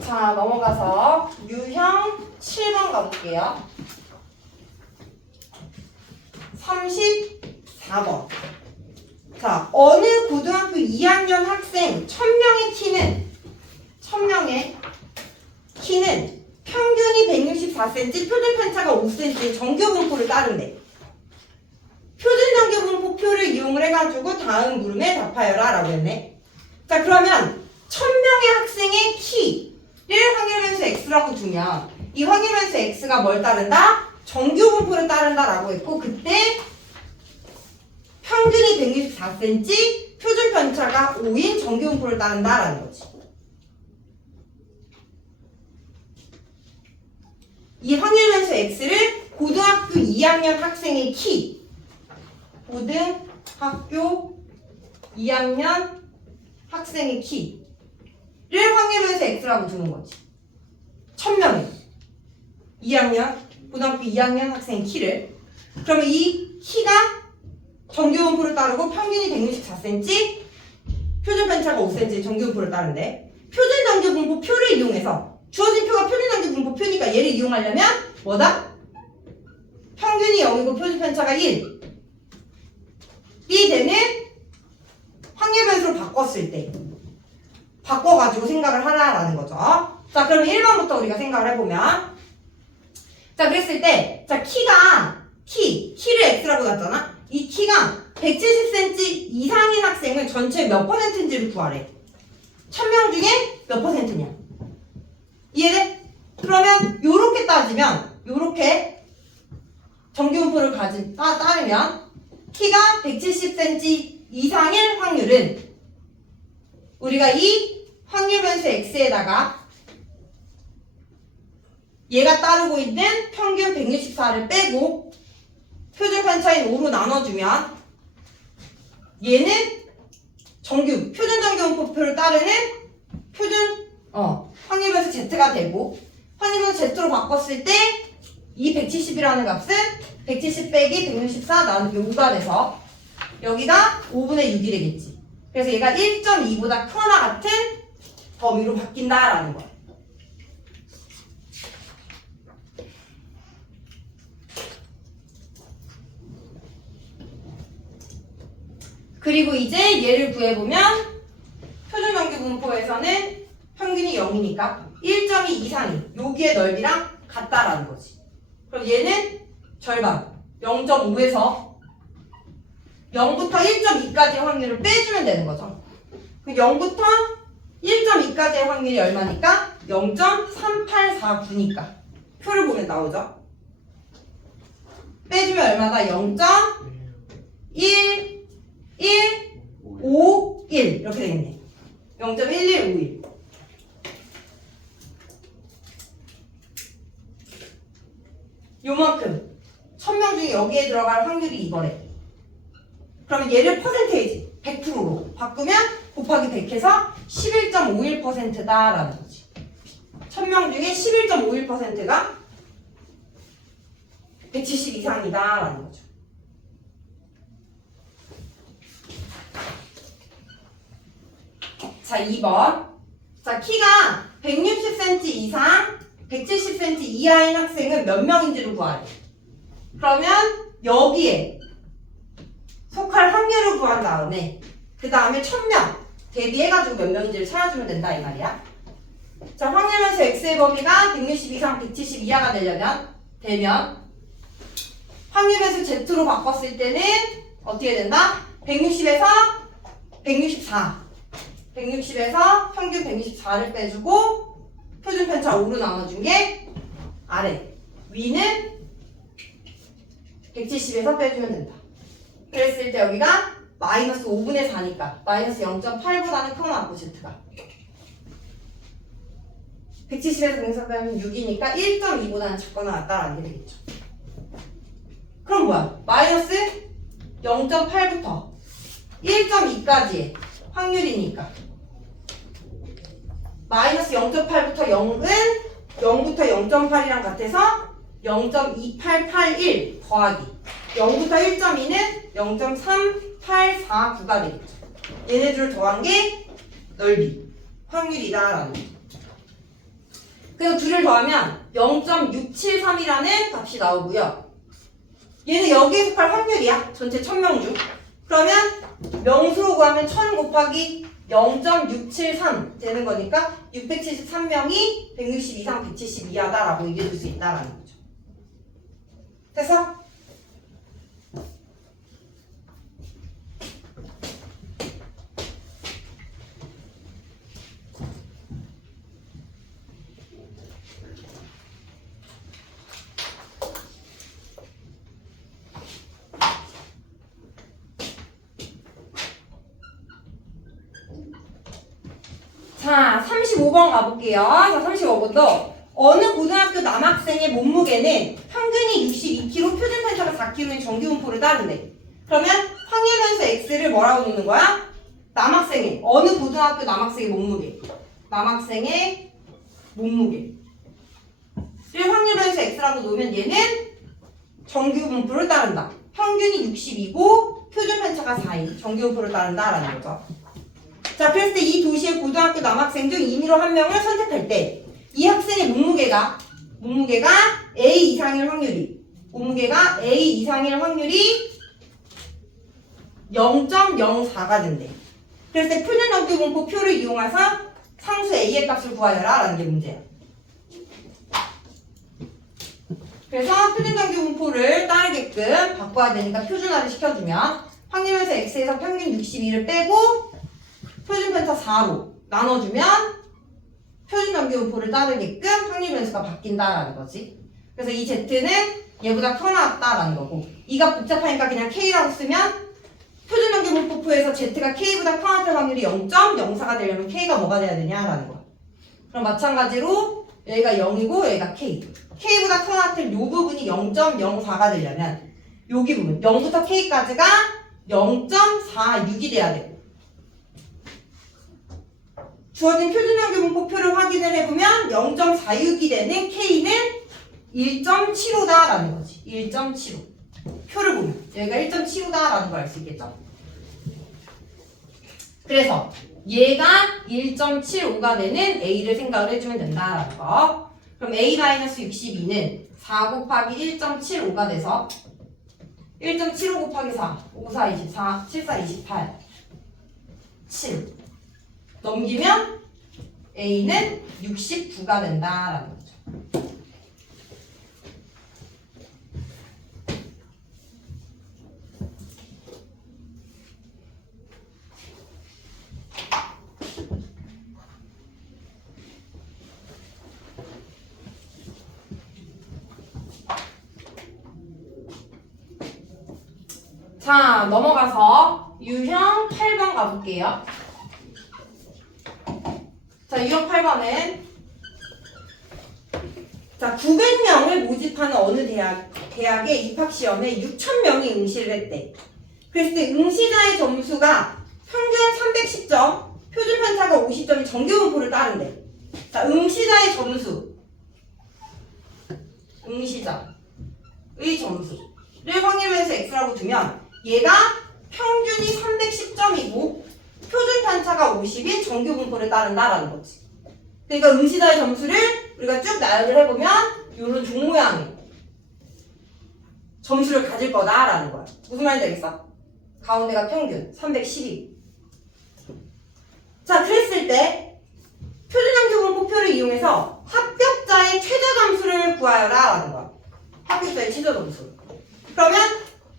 자, 넘어가서 유형 7번 가볼게요. 34번. 자, 어느 고등학교 2학년 학생 1000명의 키는 평균이 164cm, 표준 편차가 5cm 정규 분포를 따른대. 표준 정규 분포표를 이용을 해가지고 다음 물음에 답하여라 라고 했네. 자, 그러면 1000명의 학생의 키를 확률 변수 x라고 두면 이 확률 변수 x가 뭘 따른다? 정규 분포를 따른다라고 했고, 그때 평균이 164cm, 표준 편차가 5인 정규 분포를 따른다라는 거지. 이 확률 변수 x를 고등학교 2학년 학생의 키, 고등학교 2학년 학생의 키를 확률 변수 x라고 두는 거지. 1000명의 2학년, 고등학교 2학년 학생의 키를. 그러면 이 키가 정규 분포를 따르고 평균이 164cm, 표준 편차가 5cm 정규 분포를 따른대. 표준 정규 분포 표를 이용해서 주어진 표가 표준 정규 분포 표니까 얘를 이용하려면 뭐다? 평균이 0이고 표준 편차가 1이 되는 확률 변수로 바꿨을 때 바꿔가지고 생각을 하라라는 거죠. 자, 그럼 1번부터 우리가 생각을 해보면. 자, 그랬을 때, 자, 키를 x라고 놨잖아? 이 키가 170cm 이상인 학생은 전체 몇 %인지를 구하래. 1000명 중에 몇 %냐? 이해돼? 그러면 요렇게 따지면, 요렇게 정규분포를 따르면 키가 170cm 이상일 확률은 우리가 이 확률 변수 x에다가 얘가 따르고 있는 평균 164를 빼고 표준 편차인 5로 나눠주면 얘는 표준 정규분포표를 따르는 확률 변수 z가 되고 확률 변수 z로 바꿨을 때 이 170이라는 값은 170 빼기 164 나누기 5가 돼서 여기가 5분의 6이 되겠지. 그래서 얘가 1.2보다 크거나 같은 범위로 바뀐다라는 거야. 그리고 이제 얘를 구해보면 표준정규분포에서는 평균이 0이니까 1.2 이상이 여기의 넓이랑 같다라는 거지. 그럼 얘는 절반 0.5에서 0부터 1.2까지의 확률을 빼주면 되는 거죠. 0부터 1.2까지의 확률이 얼마니까? 0.3849니까 표를 보면 나오죠. 빼주면 얼마다? 0.1151 이렇게 되겠네. 0.1151 요만큼 1000명 중에 여기에 들어갈 확률이 이거래. 그러면 얘를 퍼센테이지 100%로 바꾸면 곱하기 100해서 11.51%다라는 거지. 1000명 중에 11.51%가 170 이상이다라는 거죠. 자, 2번. 자, 키가 160cm 이상, 170cm 이하인 학생은 몇 명인지를 구하래. 그러면 여기에 속할 확률을 구한 다음에 그 다음에 1000명 대비해가지고 몇 명인지를 찾아주면 된다 이 말이야. 자, 확률면서 x의 범위가 160 이상, 170 이하가 되면 확률면서 z로 바꿨을 때는 어떻게 된다? 160에서 160에서 평균 164를 빼주고 표준 편차 5로 나눠준 게 아래, 위는 170에서 빼주면 된다. 그랬을 때 여기가 마이너스 5분의 4니까 마이너스 0.8보다는 크거나 같고 z가 170에서 164 빼면 6이니까 1.2보다는 작거나 같다라는 게 되겠죠. 그럼 뭐야? 마이너스 0.8부터 1.2까지의 확률이니까 마이너스 0.8부터 0은 0부터 0.8이랑 같아서 0.2881 더하기 0부터 1.2는 0.3849가 되겠죠. 얘네들을 더한 게 넓이, 확률이다라는 거죠. 그래서 둘을 더하면 0.673이라는 값이 나오고요. 얘는 여기에 속할 확률이야. 전체 1000명 중. 그러면 명수로 구하면 1000 곱하기 0.673 되는 거니까 673명이 160 이상 170 이하다라고 얘기해줄 수 있다라는 거죠. 됐어? 자, 35번 가볼게요. 자, 35번도 어느 고등학교 남학생의 몸무게는 평균이 62kg, 표준 편차가 4kg인 정규분포를 따른대. 그러면 확률 변수 x를 뭐라고 놓는 거야? 남학생의 어느 고등학교 남학생의 몸무게. 남학생의 몸무게를 확률 변수 x라고 놓으면 얘는 정규분포를 따른다. 평균이 62고 표준 편차가 4인 정규분포를 따른다라는 거죠. 자, 그랬을 때 이 도시의 고등학교 남학생 중 임의로 한 명을 선택할 때 이 학생의 몸무게가 A 이상일 확률이 0.04가 된대. 그랬을 때 표준 정규분포 표를 이용해서 상수 A의 값을 구하여라 라는 게 문제야. 그래서 표준정규 분포를 따르게끔 바꿔야 되니까 표준화를 시켜주면 확률변수 x에서 평균 62를 빼고 표준편차 4로 나눠주면 표준정규 분포를 따르게끔 확률변수가 바뀐다라는 거지. 그래서 이 z는 얘보다 커나왔다라는 거고, 이가 복잡하니까 그냥 k라고 쓰면 표준정규 분포표에서 z가 k보다 커나왔을 확률이 0.04가 되려면 k가 뭐가 돼야 되냐라는 거야. 그럼 마찬가지로 여기가 0이고 여기가 k. k보다 커나왔을 요 부분이 0.04가 되려면 여기 부분 0부터 k까지가 0.46이 돼야 되고, 주어진 표준정규 분포표를 확인을 해보면 0.46이 되는 k는 1.75다라는 거지. 1.75. 표를 보면 여기가 1.75다라는 걸 알 수 있겠죠. 그래서 얘가 1.75가 되는 a를 생각을 해주면 된다라는 거. 그럼 a-62는 4 곱하기 1.75가 돼서 1.75 곱하기 4, 5, 4, 24, 7, 4, 28, 7 넘기면 a는 69가 된다라는 거죠. 자, 넘어가서 유형 8번 가볼게요. 자, 유형 8번은 자, 900명을 모집하는 어느 대학의 입학시험에 6,000명이 응시를 했대. 그랬을 때 응시자의 점수가 평균 310점, 표준편차가 50점이 정규분포를 따른대. 자, 응시자의 점수, 응시자의 점수를 확률변수 x라고 두면 얘가 평균이 310점이고 표준편차가 50인 정규분포를 따른다라는 거지. 그러니까 응시자의 점수를 우리가 쭉 나열을 해보면 이런 종 모양의 점수를 가질 거다라는 거야. 무슨 말인지 알겠어? 가운데가 평균 312. 자, 그랬을 때 표준정규분포표를 이용해서 합격자의 최저 점수를 구하여라라는 거야. 합격자의 최저 점수. 그러면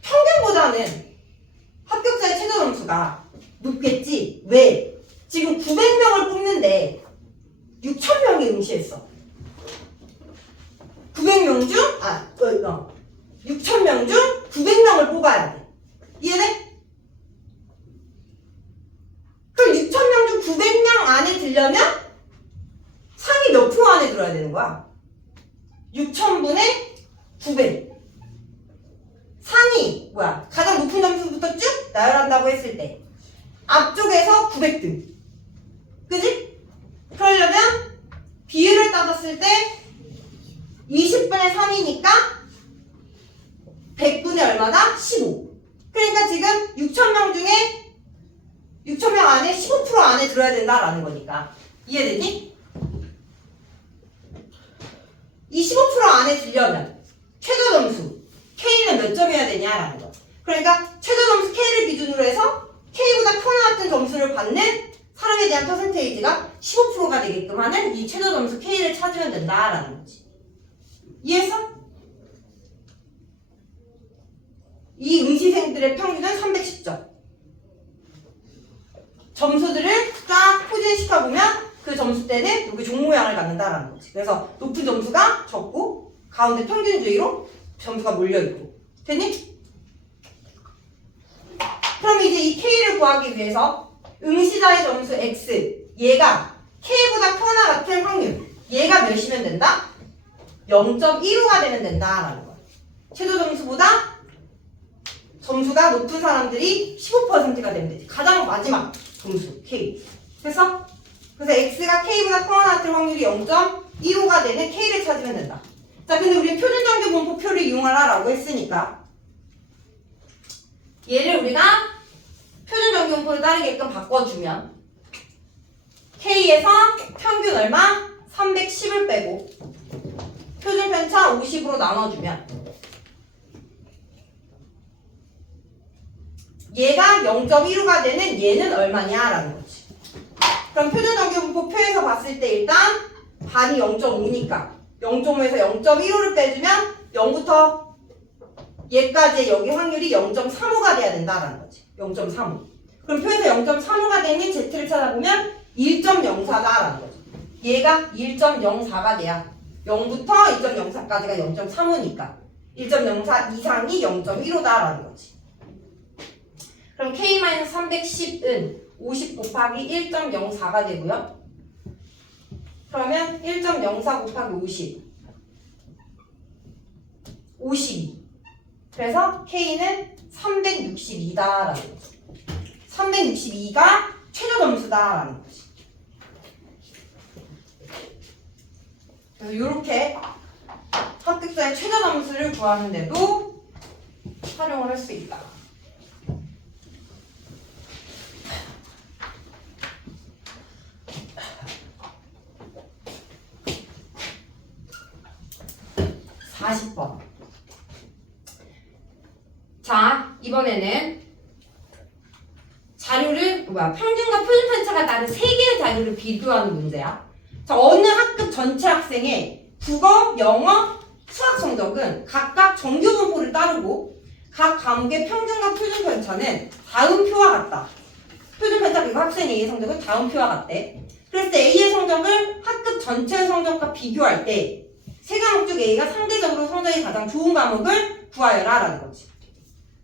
평균보다는 합격자의 최저 점수가 높겠지. 왜? 지금 900명을 뽑는데 6,000명이 응시했어. 900명 중 6,000명 중 900명을 뽑아야 돼. 이해돼? 그럼 6,000명 중 900명 안에 들려면 상위 몇 프로 안에 들어야 되는 거야? 6,000분의 900. 상위 가장 높은 점수부터 쭉 나열한다고 했을 때 앞쪽에서 900등. 그지? 그러려면 비율을 따졌을 때 20분의 3이니까 100분의 얼마다? 15. 그러니까 지금 6,000명 중에 6,000명 안에 15% 안에 들어야 된다라는 거니까. 이해되니? 이 15% 안에 들려면 최저 점수 K는 몇 점이어야 되냐라는 거. 그러니까 최저 점수 K를 기준으로 해서 K보다 커나왔던 점수를 받는 사람에 대한 퍼센테이지가 15%가 되게끔 하는 이 최저 점수 K를 찾으면 된다라는 거지. 이해했어? 이 응시생들의 평균은 310점. 점수들을 쫙 포진시켜보면 그 점수대는 여기 종 모양을 갖는다라는 거지. 그래서 높은 점수가 적고 가운데 평균주의로 점수가 몰려있고. 됐니? 그럼 이제 이 K를 구하기 위해서 응시자의 점수 X, 얘가 K보다 크거나 같은 확률, 얘가 몇이면 된다? 0.15가 되면 된다라는 거야. 최저 점수보다 점수가 높은 사람들이 15%가 되면 되지. 가장 마지막 점수 K. 그래서 X가 K보다 크거나 같은 확률이 0.15가 되는 K를 찾으면 된다. 자, 근데 우리 표준정규 분포표를 이용하라라고 했으니까 얘를 우리가 표준정규 분포를 따르게끔 바꿔주면 K에서 평균 얼마? 310을 빼고 표준편차 50으로 나눠주면 얘가 0.15가 되는 얘는 얼마냐 라는 거지. 그럼 표준정규분포 표에서 봤을 때 일단 반이 0.5니까 0.5에서 0.15를 빼주면 0부터 얘까지의 여기 확률이 0.35가 돼야 된다라는 거지. 0.35. 그럼 표에서 0.35가 되는 Z를 찾아보면 1.04다라는 거지. 얘가 1.04가 돼야 0부터 2.04까지가 0.35니까 1.04 이상이 0.15다라는 거지. 그럼 K-310은 50 곱하기 1.04가 되고요. 그러면 1.04 곱하기 50 52. 그래서 K는 362다라는 거죠. 362가 최저 점수다라는 거지. 그래서 이렇게 합격자의 최저 점수를 구하는데도 활용을 할 수 있다. (40번) 자, 이번에는 평균과 표준 편차가 다른 3개의 자료를 비교하는 문제야. 자, 어느 학급 전체 학생의 국어, 영어, 수학 성적은 각각 정규 분포를 따르고 각 과목의 평균과 표준 편차는 다음 표와 같다. 표준 편차 그리고 학생 A의 성적은 다음 표와 같대. 그래서 A의 성적을 학급 전체 성적과 비교할 때 세 과목 중 A가 상대적으로 성적이 가장 좋은 과목을 구하여라 라는 거지.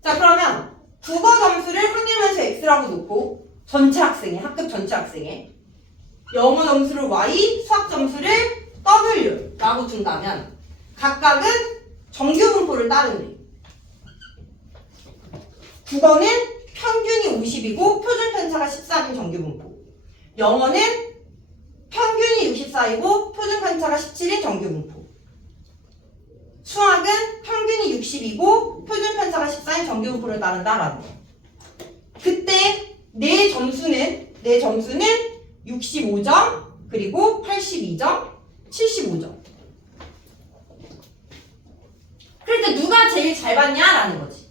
자, 그러면 국어 점수를 확률면수 X라고 놓고 전체 학생의 학급 전체 학생의 영어 점수를 Y, 수학 점수를 W 라고 둔다면 각각은 정규 분포를 따르네. 국어는 평균이 50이고 표준 편차가 14인 정규 분포. 영어는 평균이 64이고 표준 편차가 17인 정규 분포. 수학은 평균이 60이고 표준 편차가 14인 정규 분포를 따른다라는 거. 그때 내 점수는 65점, 그리고 82점, 75점. 그럴 때 누가 제일 잘 봤냐라는 거지.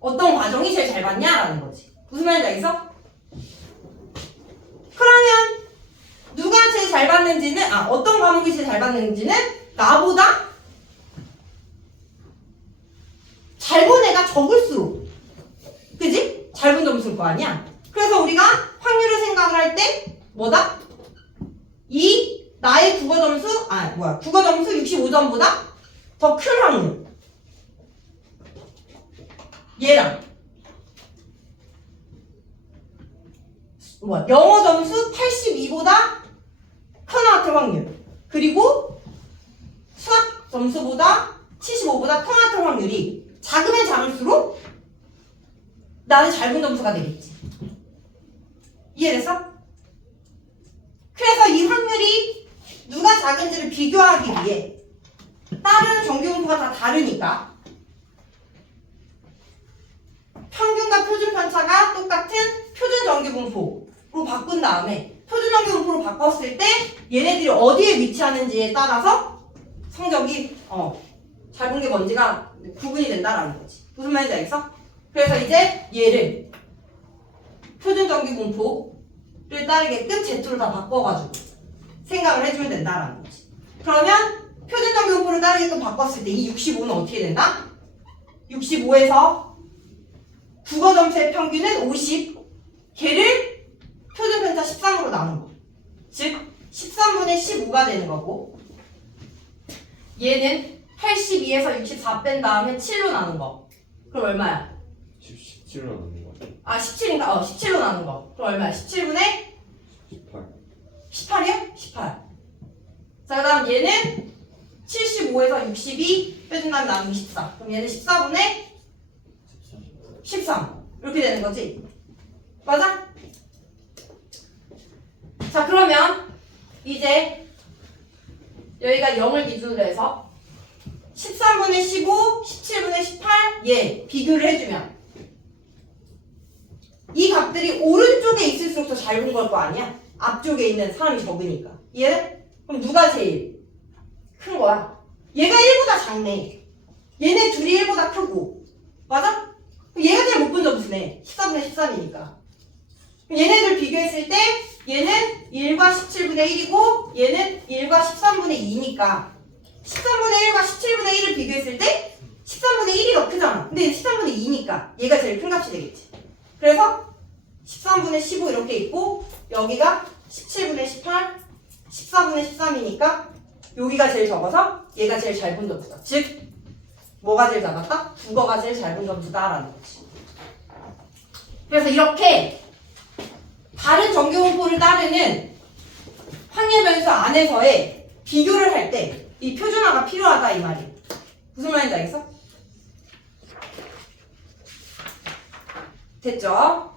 어떤 과정이 제일 잘 봤냐라는 거지. 무슨 말인지 알겠어? 그러면 누가 제일 잘 봤는지는 어떤 과목이 제일 잘 봤는지는 나보다 잘 본 애가 적을수록, 그지? 잘 본 점수일 거 아니야? 그래서 우리가 확률을 생각을 할 때 뭐다? 나의 국어 점수, 국어 점수 65점보다 더 큰 확률. 얘랑 영어 점수 82보다 크나 같은 확률. 그리고 수학 점수보다 75보다 크나 같은 확률이 작으면 작을수록 나는 잘 본 점수가 되겠지. 이해됐어? 그래서 이 확률이 누가 작은지를 비교하기 위해 다른 정규 분포가 다 다르니까 평균과 표준 편차가 똑같은 표준 정규 분포로 바꾼 다음에 표준 정규 분포로 바꿨을 때 얘네들이 어디에 위치하는지에 따라서 성적이 잘 본 게 뭔지가 구분이 된다라는 거지. 무슨 말인지 알겠어? 그래서 이제 얘를 표준 정규 분포를 따르게끔 Z로 다 바꿔가지고 생각을 해주면 된다라는 거지. 그러면 표준 정규 분포를 따르게끔 바꿨을 때 이 65는 어떻게 된다? 65에서 국어 점수의 평균은 50, 걔를 표준 편차 13으로 나눈 거. 즉 13분의 15가 되는 거고, 얘는 82에서 64 뺀 다음에 7로 나눈 거. 그럼 얼마야? 17로 나누는 거 같아. 17인가? 17로 나눈 거. 그럼 얼마야? 17분의 18. 18이야? 18. 자, 그 다음 얘는 75에서 62 빼준 다음에 나누기 14. 그럼 얘는 14분의 13. 이렇게 되는 거지? 맞아? 자, 그러면 이제 여기가 0을 기준으로 해서 13분의 15, 17분의 18 얘 비교를 해주면 이 값들이 오른쪽에 있을수록 더 잘 본 걸 거 아니야? 앞쪽에 있는 사람이 적으니까. 얘? 그럼 누가 제일 큰 거야? 얘가 1보다 작네. 얘네 둘이 1보다 크고. 맞아? 얘가 제일 못 본 점수네. 14분의 13이니까. 얘네들 비교했을 때 얘는 1과 17분의 1이고 얘는 1과 13분의 2니까 13분의 1과 17분의 1을 비교했을 때 13분의 1이 더 크잖아. 근데 13분의 2니까 얘가 제일 큰 값이 되겠지. 그래서 13분의 15 이렇게 있고 여기가 17분의 18, 14분의 13이니까 여기가 제일 적어서 얘가 제일 얇은 점수다. 즉 뭐가 제일 작았다? 국어가 제일 얇은 점수다라는 거지. 그래서 이렇게 다른 정규분포를 따르는 확률 변수 안에서의 비교를 할 때 이 표준화가 필요하다 이 말이에요. 무슨 말인지 알겠어? 됐죠?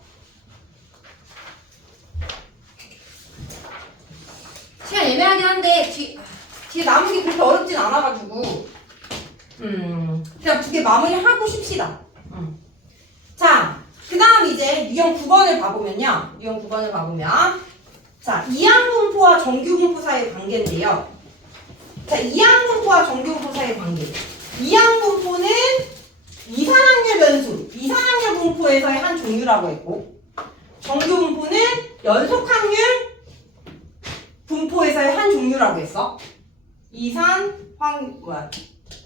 시간 애매하긴 한데 뒤에 남은 게 그렇게 어렵진 않아가지고 그냥 두 개 마무리하고 쉽시다. 자, 그 다음 이제 유형 9번을 봐보면요. 유형 9번을 봐보면 자, 이항분포와 정규분포 사이의 관계인데요. 자, 이항분포와 정규분포 사이의 관계. 이항분포는 이산확률 변수, 이산확률 분포에서의 한 종류라고 했고 정규분포는 연속확률 분포에서의 한 종류라고 했어.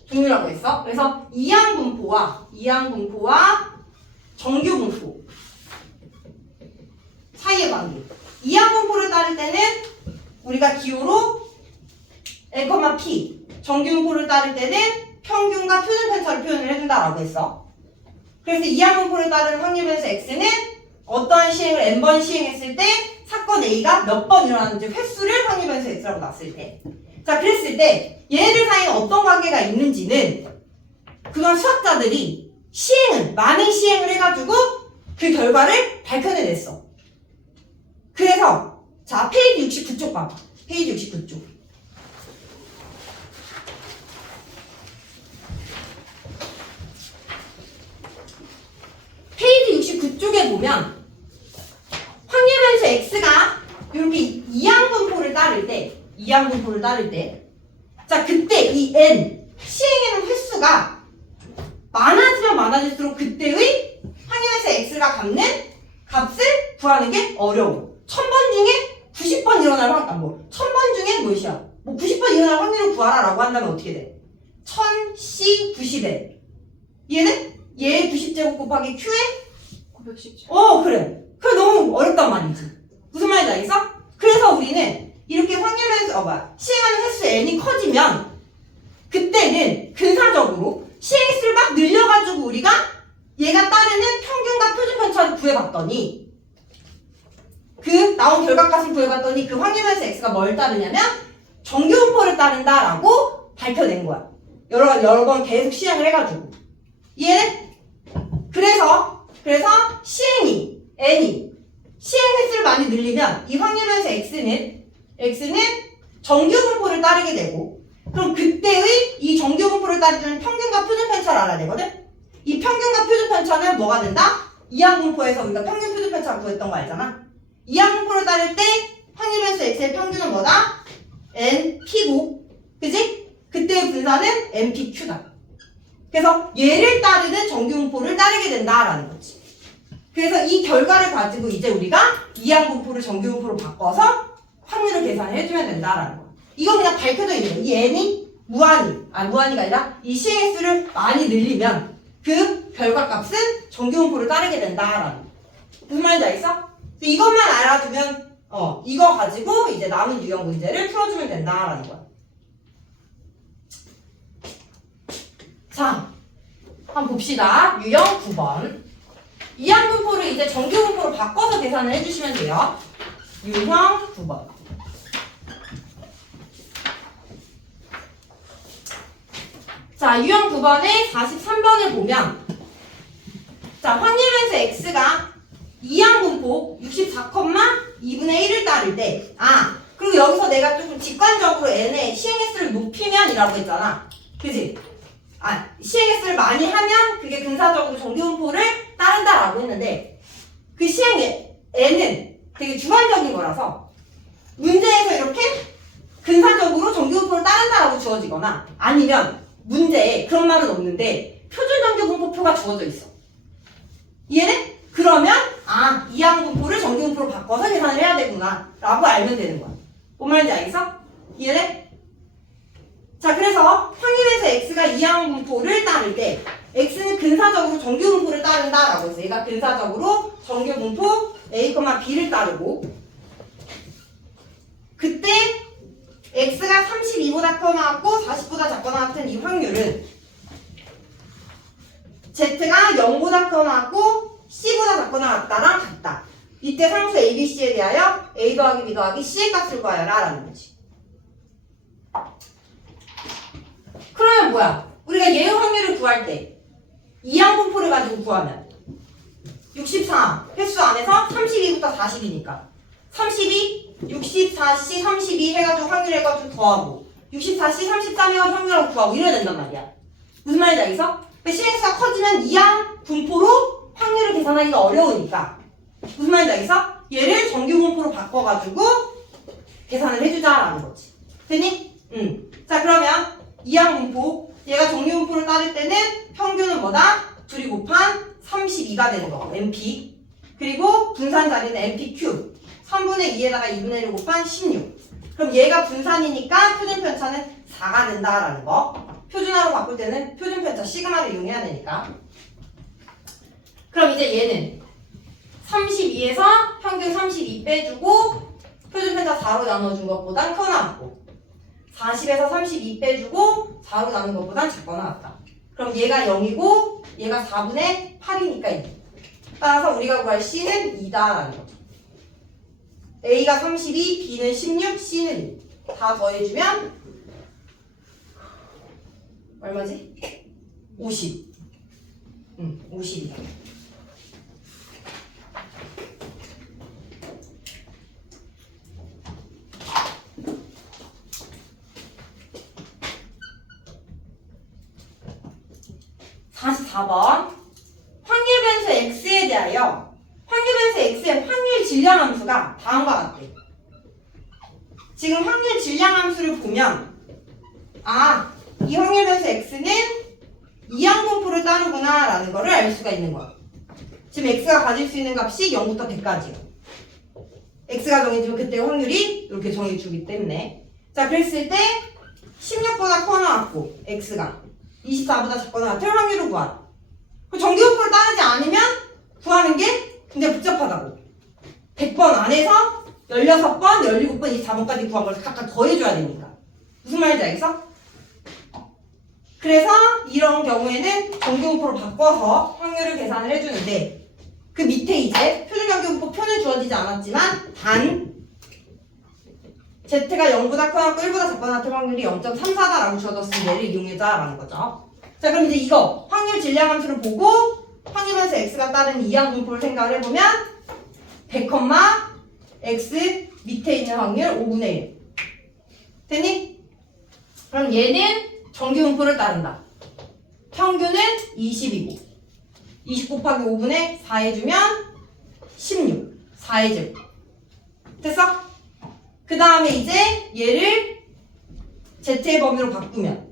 종류라고 했어. 그래서 이항분포와 정규분포 사이의 관계. 이항분포를 따를 때는 우리가 기호로 N, P, 정규분포를 따를 때는 평균과 표준 편차를 표현을 해준다라고 했어. 그래서 이항분포를 따르는 확률 변수 X는 어떠한 시행을 N번 시행했을 때 사건 A가 몇 번 일어나는지 횟수를 확률 변수 X라고 놨을 때. 자, 그랬을 때 얘네들 사이에 어떤 관계가 있는지는 그동안 수학자들이 많은 시행을 해가지고 그 결과를 밝혀내냈어. 그래서 자, 페이지 69쪽 봐봐. 페이지 69쪽. 페이지 69쪽에 보면 확률 변수 X가 이렇게 이항분포를 따를 때 자, 그때 이 N 시행하는 횟수가 많아지면 많아질수록 그때의 확률 변수 X가 갖는 값을 구하는 게 어려워. 1000번 중에 90번 일어날 1000번 중에 몇이야? 90번 일어날 확률을 구하라라고 한다면 어떻게 돼? 1000C 90에 얘는 얘 90제곱 곱하기 Q에 910. 그래. 그래 너무 어렵단 말이지. 무슨 말인지 알겠어? 그래서 우리는 이렇게 확률 변수 시행하는 횟수 n이 커지면 그때는 근사적으로 시행 횟수를 막 늘려가지고 우리가 얘가 따르는 평균과 표준 편차를 구해봤더니 그 나온 결과값을 구해봤더니 그 확률 변수 x가 뭘 따르냐면 정규분포를 따른다라고 밝혀낸 거야. 여러 번 계속 시행을 해가지고 이해해? 그래서 n이 시행 횟수를 많이 늘리면 이 확률 변수 x는 정규분포를 따르게 되고 그럼 그때의 이 정규분포를 따르는 평균과 표준 편차를 알아야 되거든? 이 평균과 표준 편차는 뭐가 된다? 이항분포에서 우리가 평균 표준 편차를 구했던 거 알잖아? 이항분포를 따를 때 확률 변수 x의 평균은 뭐다? np고 그지? 그때의 분산은 npq다. 그래서 얘를 따르는 정규분포를 따르게 된다라는 거지. 그래서 이 결과를 가지고 이제 우리가 이항분포를 정규분포로 바꿔서 확률을 계산을 해주면 된다라는 거야. 이거 그냥 밝혀져 있는 거야. 이 n이 무한이가 아니라 이 시행수를 많이 늘리면 그 결과값은 정규분포를 따르게 된다라는 거야. 무슨 말인지 알겠어? 이것만 알아두면 이거 가지고 이제 남은 유형 문제를 풀어주면 된다라는 거야. 자, 한번 봅시다. 유형 9번. 이항분포를 이제 정규분포로 바꿔서 계산을 해주시면 돼요. 유형 9번. 자, 유형 9번의 43번을 보면 자, 확률 변수 x가 이항분포 64,2분의 1을 따를 때 그리고 여기서 내가 조금 직관적으로 n의 시행횟수를 높이면이라고 했잖아. 그지? 시행횟수를 많이 하면 그게 근사적으로 정규분포를 따른다라고 했는데 그 n은 되게 주관적인 거라서 문제에서 이렇게 근사적으로 정규분포를 따른다라고 주어지거나 아니면 문제에 그런 말은 없는데 표준 정규분포표가 주어져 있어. 이해돼? 그러면 아, 이항분포를 정규분포로 바꿔서 계산을 해야 되구나 라고 알면 되는 거야. 뭔 말인지 알겠어? 이해돼? 자, 그래서 확률에서 x가 이항분포를 따를 때 x는 근사적으로 정규분포를 따른다라고 해서 얘가 근사적으로 정규분포 a, b를 따르고 그때 x가 32보다 크거나 같고 40보다 작거나 같은 이 확률은 z가 0보다 크거나 같고 c보다 작거나 같다랑 같다. 이때 상수 a, b, c에 대하여 a 더하기 b 더하기 c의 값을 구하여라 라는 거지. 그러면 뭐야? 우리가 예의 확률을 구할 때 이항분포를 가지고 구하면 64 횟수 안에서 32부터 40이니까 32, 64C, 32 해가지고 확률 해가지고 더하고 64C, 33 해가지고 확률하고 구하고 이래야 된단 말이야. 무슨 말인지 알겠어? 실행수가 커지면 이항분포로 확률을 계산하기가 어려우니까 무슨 말인지 알겠어? 얘를 정규분포로 바꿔가지고 계산을 해주자라는 거지. 됐니? 자, 그러면 이항분포 얘가 정규분포를 따를 때는 평균은 뭐다? 둘이 곱한 32가 되는 거 NP 그리고 분산 자리는 NPQ 3분의 2에다가 2분의 1을 곱한 16 그럼 얘가 분산이니까 표준편차는 4가 된다라는 거 표준화로 바꿀 때는 표준편차 시그마를 이용해야 되니까 그럼 이제 얘는 32에서 평균 32 빼주고 표준편차 4로 나눠준 것보단 크거나 같고 40에서 32 빼주고 4로 나눈 것보단 작거나 같다. 그럼 얘가 0이고 얘가 4분의 8이니까 2. 따라서 우리가 구할 C는 2다라는 거죠. A가 32, B는 16, C는 2. 다 더해주면 얼마지? 50. 50이다. (44번) 확률 변수 x에 대하여 확률 변수 x의 확률 질량 함수가 다음과 같대. 지금 확률 질량 함수를 보면 이 확률 변수 x는 이항분포를 따르구나 라는 거를 알 수가 있는 거야. 지금 x가 가질 수 있는 값이 0부터 100까지요. x가 정해지면 그때 확률이 이렇게 정해주기 때문에 자, 그랬을 때 16보다 커나 같고 x가 24보다 작거나 같을 확률을 구하라. 정규분포를 따르지 않으면 구하는 게 굉장히 복잡하다고. 100번 안에서 16번, 17번, 24번까지 구한 걸 각각 더해줘야 되니까. 무슨 말인지 알겠어? 그래서 이런 경우에는 정규분포로 바꿔서 확률을 계산을 해주는데 그 밑에 이제 표준정규분포 표는 주어지지 않았지만 단 Z가 0보다 커나 1보다 작거나 같은 확률이 0.34다라고 주어졌으니 얘를 이용해자라는 거죠. 자, 그럼 이제 이거 확률 질량 함수를 보고 확률 변수 x가 따른 이항분포를 생각을 해보면 100, x 밑에 있는 확률 5분의 1 됐니? 그럼 얘는 정규분포를 따른다. 평균은 20이고 20 곱하기 5분의 4 해주면 16 4의 제곱 됐어? 그 다음에 이제 얘를 z의 범위로 바꾸면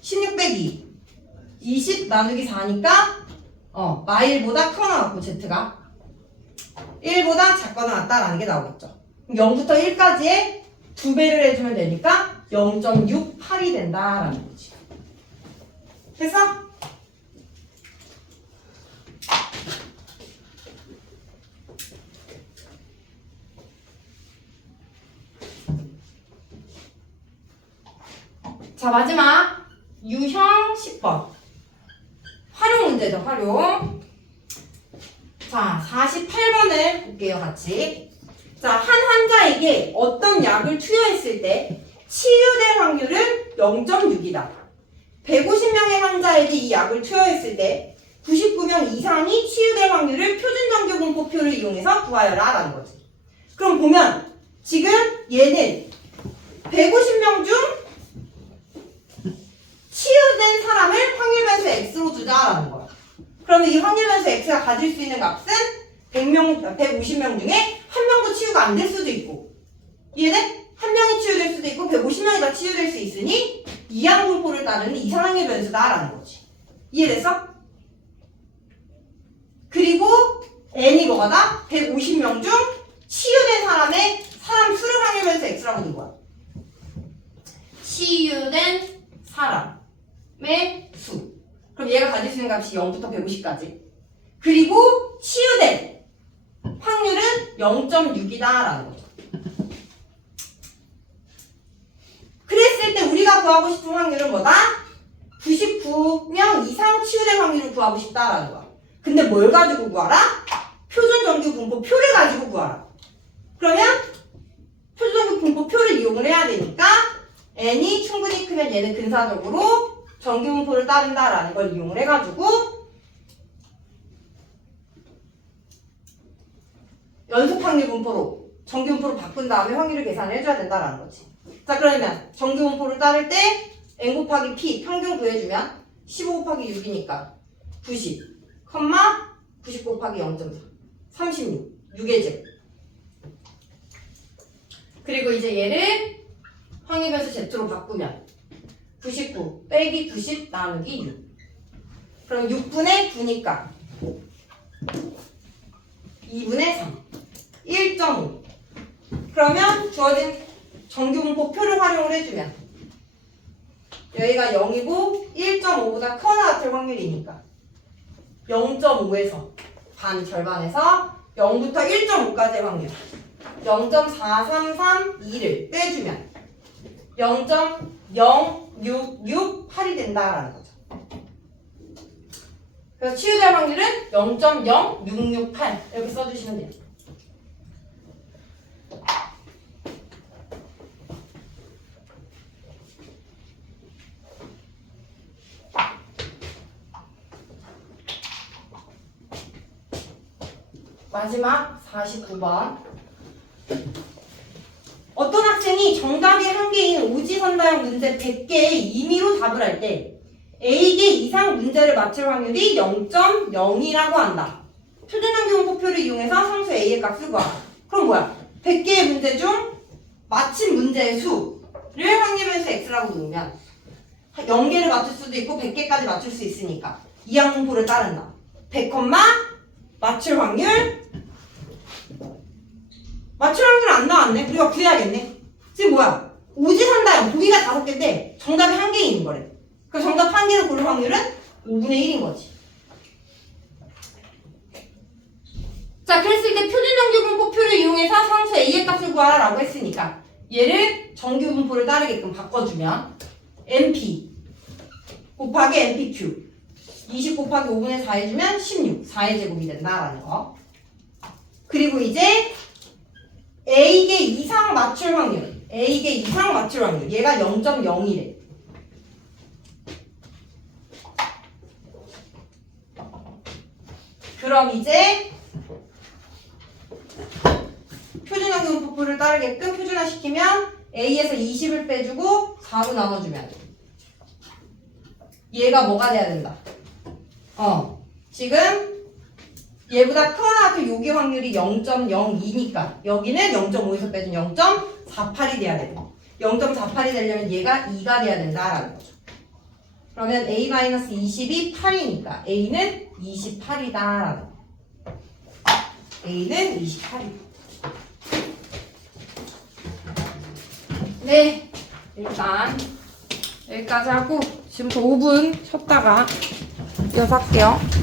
16 빼기 20 나누기 4니까 마일보다 크거나 같고 z가 1보다 작거나 같다라는 게 나오겠죠. 0부터 1까지에 2배를 해주면 되니까 0.68이 된다라는 거지. 됐어? 자, 마지막 유형 10번 활용 문제죠. 활용. 자, 48번을 볼게요. 같이. 자, 한 환자에게 어떤 약을 투여했을 때 치유될 확률은 0.6이다. 150명의 환자에게 이 약을 투여했을 때 99명 이상이 치유될 확률을 표준정규분포표를 이용해서 구하여라 라는 거지. 그럼 보면 지금 얘는 150명 중 치유된 사람을 확률 변수 x로 두자라는 거야. 그러면 이 확률 변수 x가 가질 수 있는 값은 150명 중에 한 명도 치유가 안 될 수도 있고 얘는 한 명이 치유될 수도 있고 150명이 다 치유될 수 있으니 이항분포를 따르는 이상확률 변수다라는 거지. 이해됐어? 그리고 n이 뭐가다? 150명 중 치유된 사람의 사람 수를 확률 변수 x라고 둔 거야. 치유된 사람의 수. 그럼 얘가 가질 수 있는 값이 0부터 150까지. 그리고 치유된 확률은 0.6이다라는 거죠. 그랬을 때 우리가 구하고 싶은 확률은 뭐다? 99명 이상 치유된 확률을 구하고 싶다라는 거야. 근데 뭘 가지고 구하라? 표준 정규 분포 표를 가지고 구하라. 그러면 표준 정규 분포 표를 이용을 해야 되니까 n이 충분히 크면 얘는 근사적으로 정규 분포를 따른다라는 걸 이용을 해가지고 연속 확률 분포로 정규 분포로 바꾼 다음에 확률을 계산을 해줘야 된다라는 거지. 자, 그러면 정규 분포를 따를 때 n 곱하기 p 평균 구해주면 15 곱하기 6이니까 90, 90 곱하기 0.4 36, 6의 제곱. 그리고 이제 얘를 확률 변수 Z로 바꾸면 99 빼기 90 나누기 6. 그럼 6분의 9니까 2분의 3 1.5. 그러면 주어진 정규 분포 표를 활용을 해주면 여기가 0이고 1.5보다 크거나 같을 확률이니까 0.5에서 반 절반에서 0부터 1.5까지의 확률 0.4332를 빼주면 0.0668이 된다라는 거죠. 그래서 치유될 확률은 0.0668 이렇게 써주시면 돼요. 마지막 49번. 어떤 학생이 정답이 한 개인 오지선다형 문제 100개의 임의로 답을 할 때 A개 이상 문제를 맞출 확률이 0.0이라고 한다. 표준정규 분포표를 이용해서 상수 A의 값을 구하라. 그럼 뭐야? 100개의 문제 중 맞힌 문제의 수를 확률변수 X라고 놓으면 0개를 맞출 수도 있고 100개까지 맞출 수 있으니까 이항분포를 따른다. 100, 맞출 확률 안 나왔네. 우리가 구해야겠네. 지금 뭐야? 오지선다형 보기가 5개인데 정답이 1개 있는 거래. 그 정답 1개를 고를 확률은 5분의 1인 거지. 자, 그랬을 때 표준정규 분포표를 이용해서 상수 A의 값을 구하라 라고 했으니까 얘를 정규 분포를 따르게끔 바꿔주면 NP 곱하기 NPQ 20 곱하기 5분의 4 해주면 16 4의 제곱이 된다라는 거. 그리고 이제 A개 이상 맞출 확률 얘가 0.0이래. 그럼 이제 표준정규 분포를 따르게끔 표준화시키면 A에서 20을 빼주고 4로 나눠주면 얘가 뭐가 돼야 된다. 지금 얘보다 크거나 같은 요기 확률이 0.02니까 여기는 0.5에서 빼준 0.48이 돼야 돼. 0.48이 되려면 얘가 2가 돼야 된다라는 거죠. 그러면 A-20이 8이니까 A는 28이다라는 거. A는 28이다. 네, 일단 여기까지 하고 지금부터 5분 쉬었다가 이어서 할게요.